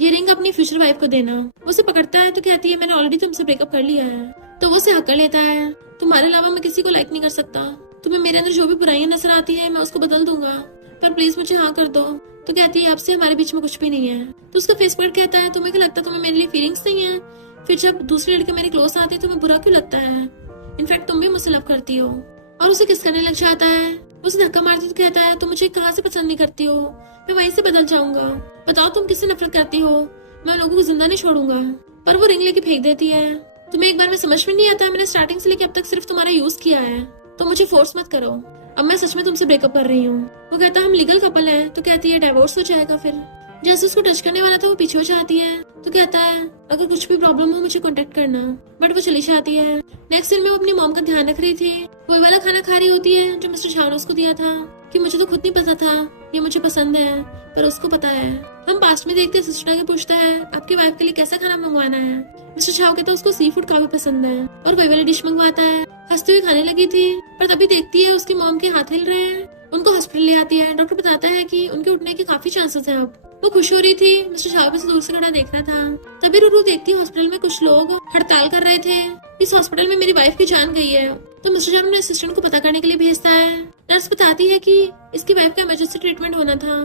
ये रिंग अपनी फ्यूचर वाइफ को देना। वो उसे पकड़ता है तो कहती है मैंने ऑलरेडी तुमसे ब्रेकअप कर लिया है। तो वो उसे हक कर लेता है, तुम्हारे अलावा मैं किसी को लाइक नहीं कर सकता, तुम्हें मेरे अंदर जो भी बुराइयां नजर आती है मैं उसको बदल दूंगा, पर प्लीज मुझे हाँ कर दो। तो कहती है आपसे हमारे बीच में कुछ भी नहीं है। तो उसका फेस पर कहता है तुम्हें क्या लगता है तुम्हें मेरे लिए फीलिंग्स नहीं है, फिर जब दूसरे लड़के मेरे क्लोज आते हैं तुम्हें बुरा क्यों लगता है, इनफैक्ट तुम भी मुझसे लव करती हो। और उसे किस करने लग जाता है। उसे धक्का मारती तो कहता है तुम मुझे कहाँ से पसंद नहीं करती हो, मैं वहीं से बदल जाऊंगा, बताओ तुम किससे नफरत करती हो, मैं लोगों को जिंदा नहीं छोड़ूंगा। पर वो रिंग लेके फेंक देती है। तुम्हें एक बार में समझ में नहीं आता, मैंने स्टार्टिंग से लेके अब तक सिर्फ तुम्हारा यूज किया है, तो मुझे फोर्स मत करो, अब मैं सच में तुमसे ब्रेकअप कर रही हूँ। वो कहता है हम लीगल कपल हैं। तो कहती है डाइवोर्स हो जाएगा। फिर जैसे उसको टच करने वाला था वो पीछे हो जाती है। तो कहता है अगर कुछ भी प्रॉब्लम हो मुझे कांटेक्ट करना, बट वो चली जाती है। नेक्स्ट दिन में वो अपनी मॉम का ध्यान रख रही थी, वही वाला खाना खा रही होती है जो मिस्टर शाह ने उसको दिया था कि मुझे तो खुद नहीं पता था ये मुझे पसंद है, पर उसको पता है। हम पास्ट में देखते सिस्टर आगे पूछता है आपकी वाइफ के लिए कैसा खाना मंगवाना है। मिस्टर शाह कहता है उसको सी फूड काफी पसंद है और वही वाली डिश मंगवाता है। हंसते हुए खाने लगी थी, पर तभी देखती है उसकी मॉम के हाथ हिल रहे हैं। उनको हॉस्पिटल ले आती है। डॉक्टर बताता है कि उनके उठने के काफी चांसेस हैं अब। वो खुश हो रही थी, मिस्टर शाह से दूर से खड़ा देख रहा था। तभी रूरू देखती है हॉस्पिटल में कुछ लोग हड़ताल कर रहे थे, इस हॉस्पिटल में मेरी वाइफ की जान गई है। तो मिस्टर शाह अपने असिस्टेंट को पता करने के लिए भेजता है। नर्स बताती है कि इसकी वाइफ का इमरजेंसी ट्रीटमेंट होना था,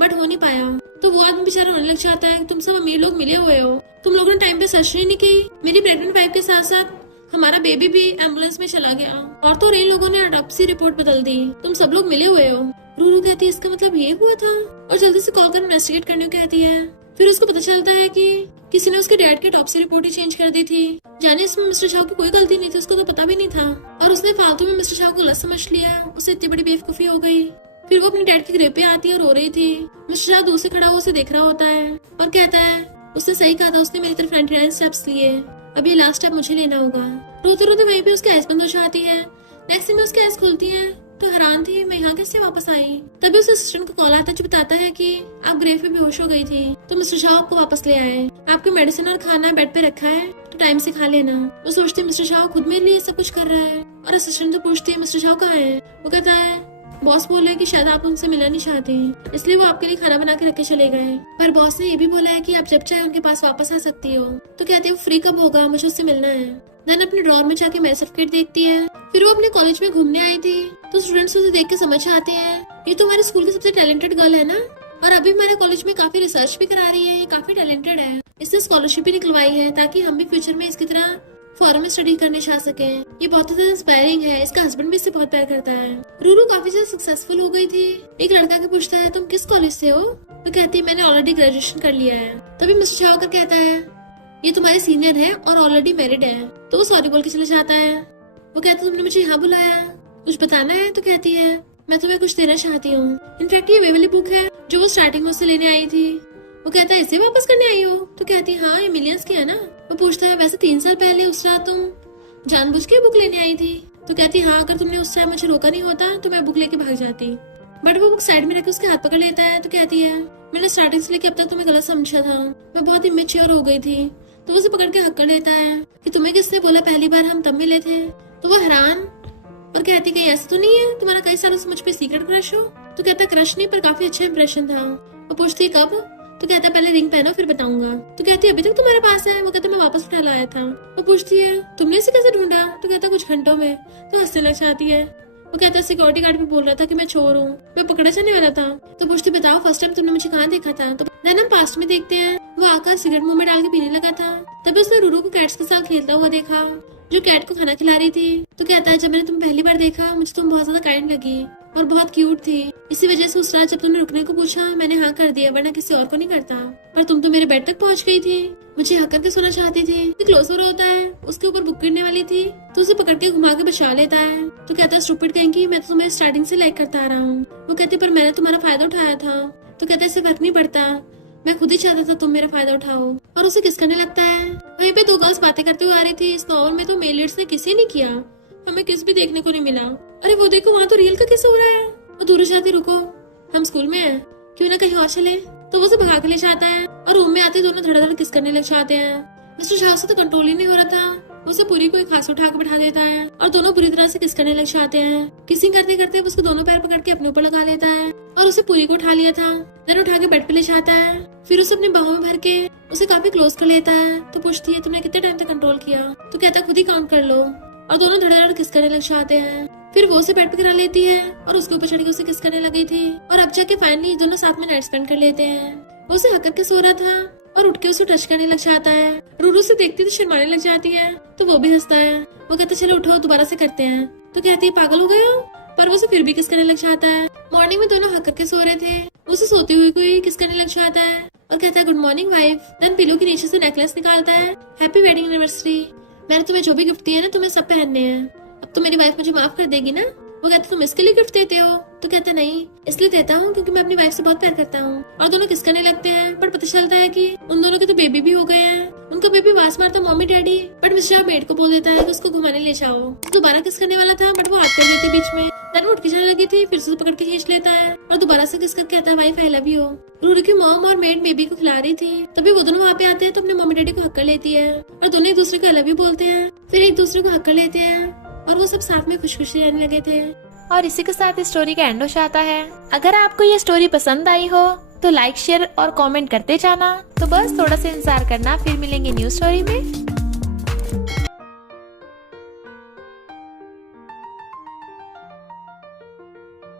बट हो नहीं पाया। तो वो आदमी बेचारा रोने लग जाता है, तुम सब अमीर लोग मिले हुए हो, तुम लोगों ने टाइम पे सर्च नहीं की, मेरी प्रेग्नेंट वाइफ के साथ साथ हमारा बेबी भी एम्बुलेंस में चला गया, और तो इन लोगों ने ऑटोप्सी रिपोर्ट बदल दी, तुम सब लोग मिले हुए हो। रूरू कहती है इसका मतलब ये हुआ था, और जल्दी से कॉल कर इन्वेस्टिगेट करने को कहती है। फिर उसको पता चलता है कि किसी ने उसके डैड की ऑटोप्सी रिपोर्ट ही चेंज कर दी थी, जाने इसमें मिस्टर शाह की कोई गलती नहीं थी, उसको तो पता भी नहीं था, और उसने फालतू में मिस्टर शाह को गलत समझ लिया, उसे इतनी बड़ी बेवकूफी हो गई। फिर वो अपने डैड के ग्रेव पे आती है और रो रही थी। मिस्टर शाह दूर से खड़ा उसे देख रहा होता है और कहता है उसने सही कहा था, उसने मेरी तरफ एंटी स्टेप्स लिए, अब ये लास्ट स्टेप मुझे लेना होगा। रोते रोते वहीं पे उसकी आइज बंद हो जाती है। नेक्स्ट दिन में उसकी आइज खुलती है तो हैरान थी मैं यहाँ कैसे वापस आई। तभी उस असिस्टेंट को कॉल आता है जो बताता है कि आप ग्रेव में बेहोश हो गई थी, तो मिस्टर शाह आपको वापस ले आए, आपकी मेडिसिन और खाना बेड पे रखा है, तो टाइम से खा लेना। वो सोचती है मिस्टर शाह खुद मेरे लिए सब कुछ कर रहा है, और असिस्टेंट तो पूछती है मिस्टर शाह कहाँ है। वो कहता है बॉस बोले कि शायद आप उनसे मिलना नहीं चाहते, इसलिए वो आपके लिए खाना बना के रख के चले गए, पर बॉस ने ये भी बोला है कि आप जब चाहे उनके पास वापस आ सकती हो। तो कहते हैं वो फ्री कब होगा, मुझे उससे मिलना है। देन अपने ड्रॉर में जाके मैरिज सर्टिफिकेट देखती है। फिर वो अपने कॉलेज में घूमने आई थी, तो स्टूडेंट्स उसे देख के समझ आते हैं ये तो हमारे स्कूल की सबसे टैलेंटेड गर्ल है ना, और अभी हमारे कॉलेज में काफी रिसर्च भी करा रही है, ये काफी टैलेंटेड है, इसने स्कॉलरशिप भी निकलवाई है ताकि हम भी फ्यूचर में इसकी तरह फॉरेन में स्टडी करने जा सके। ये बहुत ज्यादा इंस्पायरिंग है, इसका हस्बैंड भी इससे बहुत प्यार करता है। रूरू काफी ज्यादा सक्सेसफुल हो गई थी। एक लड़का के पूछता है तुम किस कॉलेज से हो, तो कहती है मैंने ऑलरेडी ग्रेजुएशन कर लिया है। तभी मिस्टर शाह कहता है ये तुम्हारे सीनियर है और ऑलरेडी मैरिड है, तो वो सॉरी बोल के चले जाता है। वो कहता है तुमने मुझे यहाँ बुलाया, कुछ बताना है। तो कहती है मैं तुम्हें कुछ देना चाहती हूँ, इनफैक्ट ये वे वाली बुक है जो वो स्टार्टिंग में उससे लेने आई थी। वो कहता है इसे वापस करने आई हो? तो कहती है हाँ, ये मिलियंस की है ना। वो पूछता है वैसे 3 साल पहले उस रात तुम जानबूझ के बुक लेने आई थी? तो कहती है हाँ, अगर तुमने उस टाइम मुझे रोका नहीं होता तो मैं बुक लेके भाग जाती। बट वो बुक साइड में रखकर उसके हाथ पकड़ लेता है। तो कहती है मैंने स्टार्टिंग से लेकर अब तक तुम्हें गलत समझा था, मैं बहुत इमेच्योर हो गई थी। तो वो उसे पकड़ के हक कर लेता है कि तुम्हें किसने बोला पहली बार हम तब मिले थे? तो वो हैरान और कहती कहीं ऐसा तो नहीं है तुम्हारा कई सालों से मुझ पे सीक्रेट क्रश हो? तो कहता क्रश नहीं, पर काफी अच्छा इंप्रेशन था। वो पूछती कब? तो कहता पहले रिंग पहनो फिर बताऊंगा। तो कहती अभी तक तुम्हारे पास है? वो कहता मैं वापस उठा लाया था। वो पूछती है तुमने इसे कैसे ढूंढा? तो कहता कुछ घंटों में। तो हंसने लग जाती है। वो कहता सिक्योरिटी गार्ड भी बोल रहा था कि मैं चोर हूँ, मैं पकड़े जाने वाला था। तो पूछती बताओ फर्स्ट टाइम तुमने मुझे कहाँ देखा था? तो देन हम पास्ट में देखते हैं। वो आकर सिगरेट मुंह में डाल के पीने लगा था। तभी उसने रूरू को कैट्स के साथ खेलता हुआ देखा जो कैट को खाना खिला रही थी। तो कहता है जब मैंने तुम्हें पहली बार देखा मुझे तुम बहुत ज्यादा काइंड लगी और बहुत क्यूट थी। इसी वजह से उस रात जब तुमने रुकने को पूछा मैंने हाँ कर दिया, वरना किसी और को नहीं करता। पर तुम तो मेरे बेड तक पहुंच गई थी, मुझे हक करके सोना चाहती थी। क्लोजर होता है, उसके ऊपर बुक गिरने वाली थी तो उसे पकड़ के घुमा के बचा लेता है। तो कहता है स्टूपिड कहेंगी, मैं तो तुम्हें स्टार्टिंग से लाइक करता आ रहा हूँ। वो कहती पर मैंने तुम्हारा फायदा उठाया था। तो कहता इससे फर्क नहीं पड़ता, मैं खुद ही चाहता था तुम मेरा फायदा उठाओ। और उसे किस करने लगता है। वहीं पे 2 गर्ल्स बातें करते हुए आ रही थी। इस नॉवल में तो मेल लीड्स ने किसी नहीं किया, हमें किस भी देखने को नहीं मिला। अरे वो देखो वहाँ तो रियल का किस हो रहा है। वो दूर जाती रुको, हम स्कूल में हैं, क्यों ना कहीं और चले। तो वो उसे भगा के ले जाता है और रूम में आते दोनों धड़ाधड़ किस करने लग जाते हैं। मिस्टर झा से तो कंट्रोल ही नहीं हो रहा था, उसे पूरी को एक हाथ से उठा के बैठा देता है और दोनों बुरी तरह से किस करने लग जाते हैं। किसिंग करते करते उसके दोनों पैर पकड़ के अपने ऊपर लगा लेता है और उसे पूरी को उठा लिया था। देन उठा के बेड पे ले जाता है, फिर उसे अपनी बाहों में भर के उसे काफी क्लोज कर लेता है। तो पूछती है तुमने कितने टाइम तक कंट्रोल किया? तो कहता खुद ही काउंट कर लो। और दोनों धड़ाधड़ किस करने लग जाते हैं। फिर वो उसे बेड पे गिरा लेती है और उसके ऊपर चढ़ के उसे किस करने लगी थी। और अब जाके फाइनली दोनों साथ में नाइट स्पेंड कर लेते हैं। वो उसे हक करके सो रहा था और उठ के उसे टच करने लग जाता है। रूरू से देखती तो शर्माने लग जाती है, तो वो भी हंसता है। वो कहता चलो उठो दोबारा से करते हैं। तो कहती है पागल हो गए हो? पर वो उसे फिर भी किस करने लग जाता है। मॉर्निंग में दोनों हक करके सो रहे थे, उसे सोते हुए कोई किस करने लग जाता है और कहता है good morning wife. Then pillow के नीचे से नेकलेस निकालता है, हैप्पी वेडिंग एनिवर्सरी, मैंने तुम्हें जो भी गिफ्ट दिया ना तुम्हें सब पहनने हैं, अब तो मेरी वाइफ मुझे माफ कर देगी ना? वो कहता तुम इसके लिए गिफ्ट देते हो? तो कहता नहीं, इसलिए देता हूँ क्योंकि मैं अपनी वाइफ से बहुत प्यार करता हूँ। और दोनों किस करने लगते हैं, पर पता चलता है कि उन दोनों के तो बेबी भी हो गए हैं। उनका बेबी वास मारता mummy daddy, but mister made को बोल देता है कि उसको घुमाने ले जाओ। दोबारा किस करने वाला था बट वो हाथ कर देती बीच में। देन वो उठ के जाने लगी थी, फिर से पकड़ के खींच लेता है और दोबारा से किस करके कहता है wife I love you. Ruru की मॉम और मेड बेबी को खिला रही थी, तभी वो दोनों वहाँ पे आते हैं तो अपने मम्मी डैडी को हक कर लेती है और दोनों एक दूसरे को आई लव यू बोलते हैं। फिर एक दूसरे को हक कर लेते हैं और वो सब साथ में खुश खुशी रहने लगे थे। और इसी के साथ इस स्टोरी का एंड हो जाता है। अगर आपको ये स्टोरी पसंद आई हो तो लाइक शेयर और कमेंट करते जाना। तो बस थोड़ा सा इंतजार करना, फिर मिलेंगे न्यू स्टोरी में।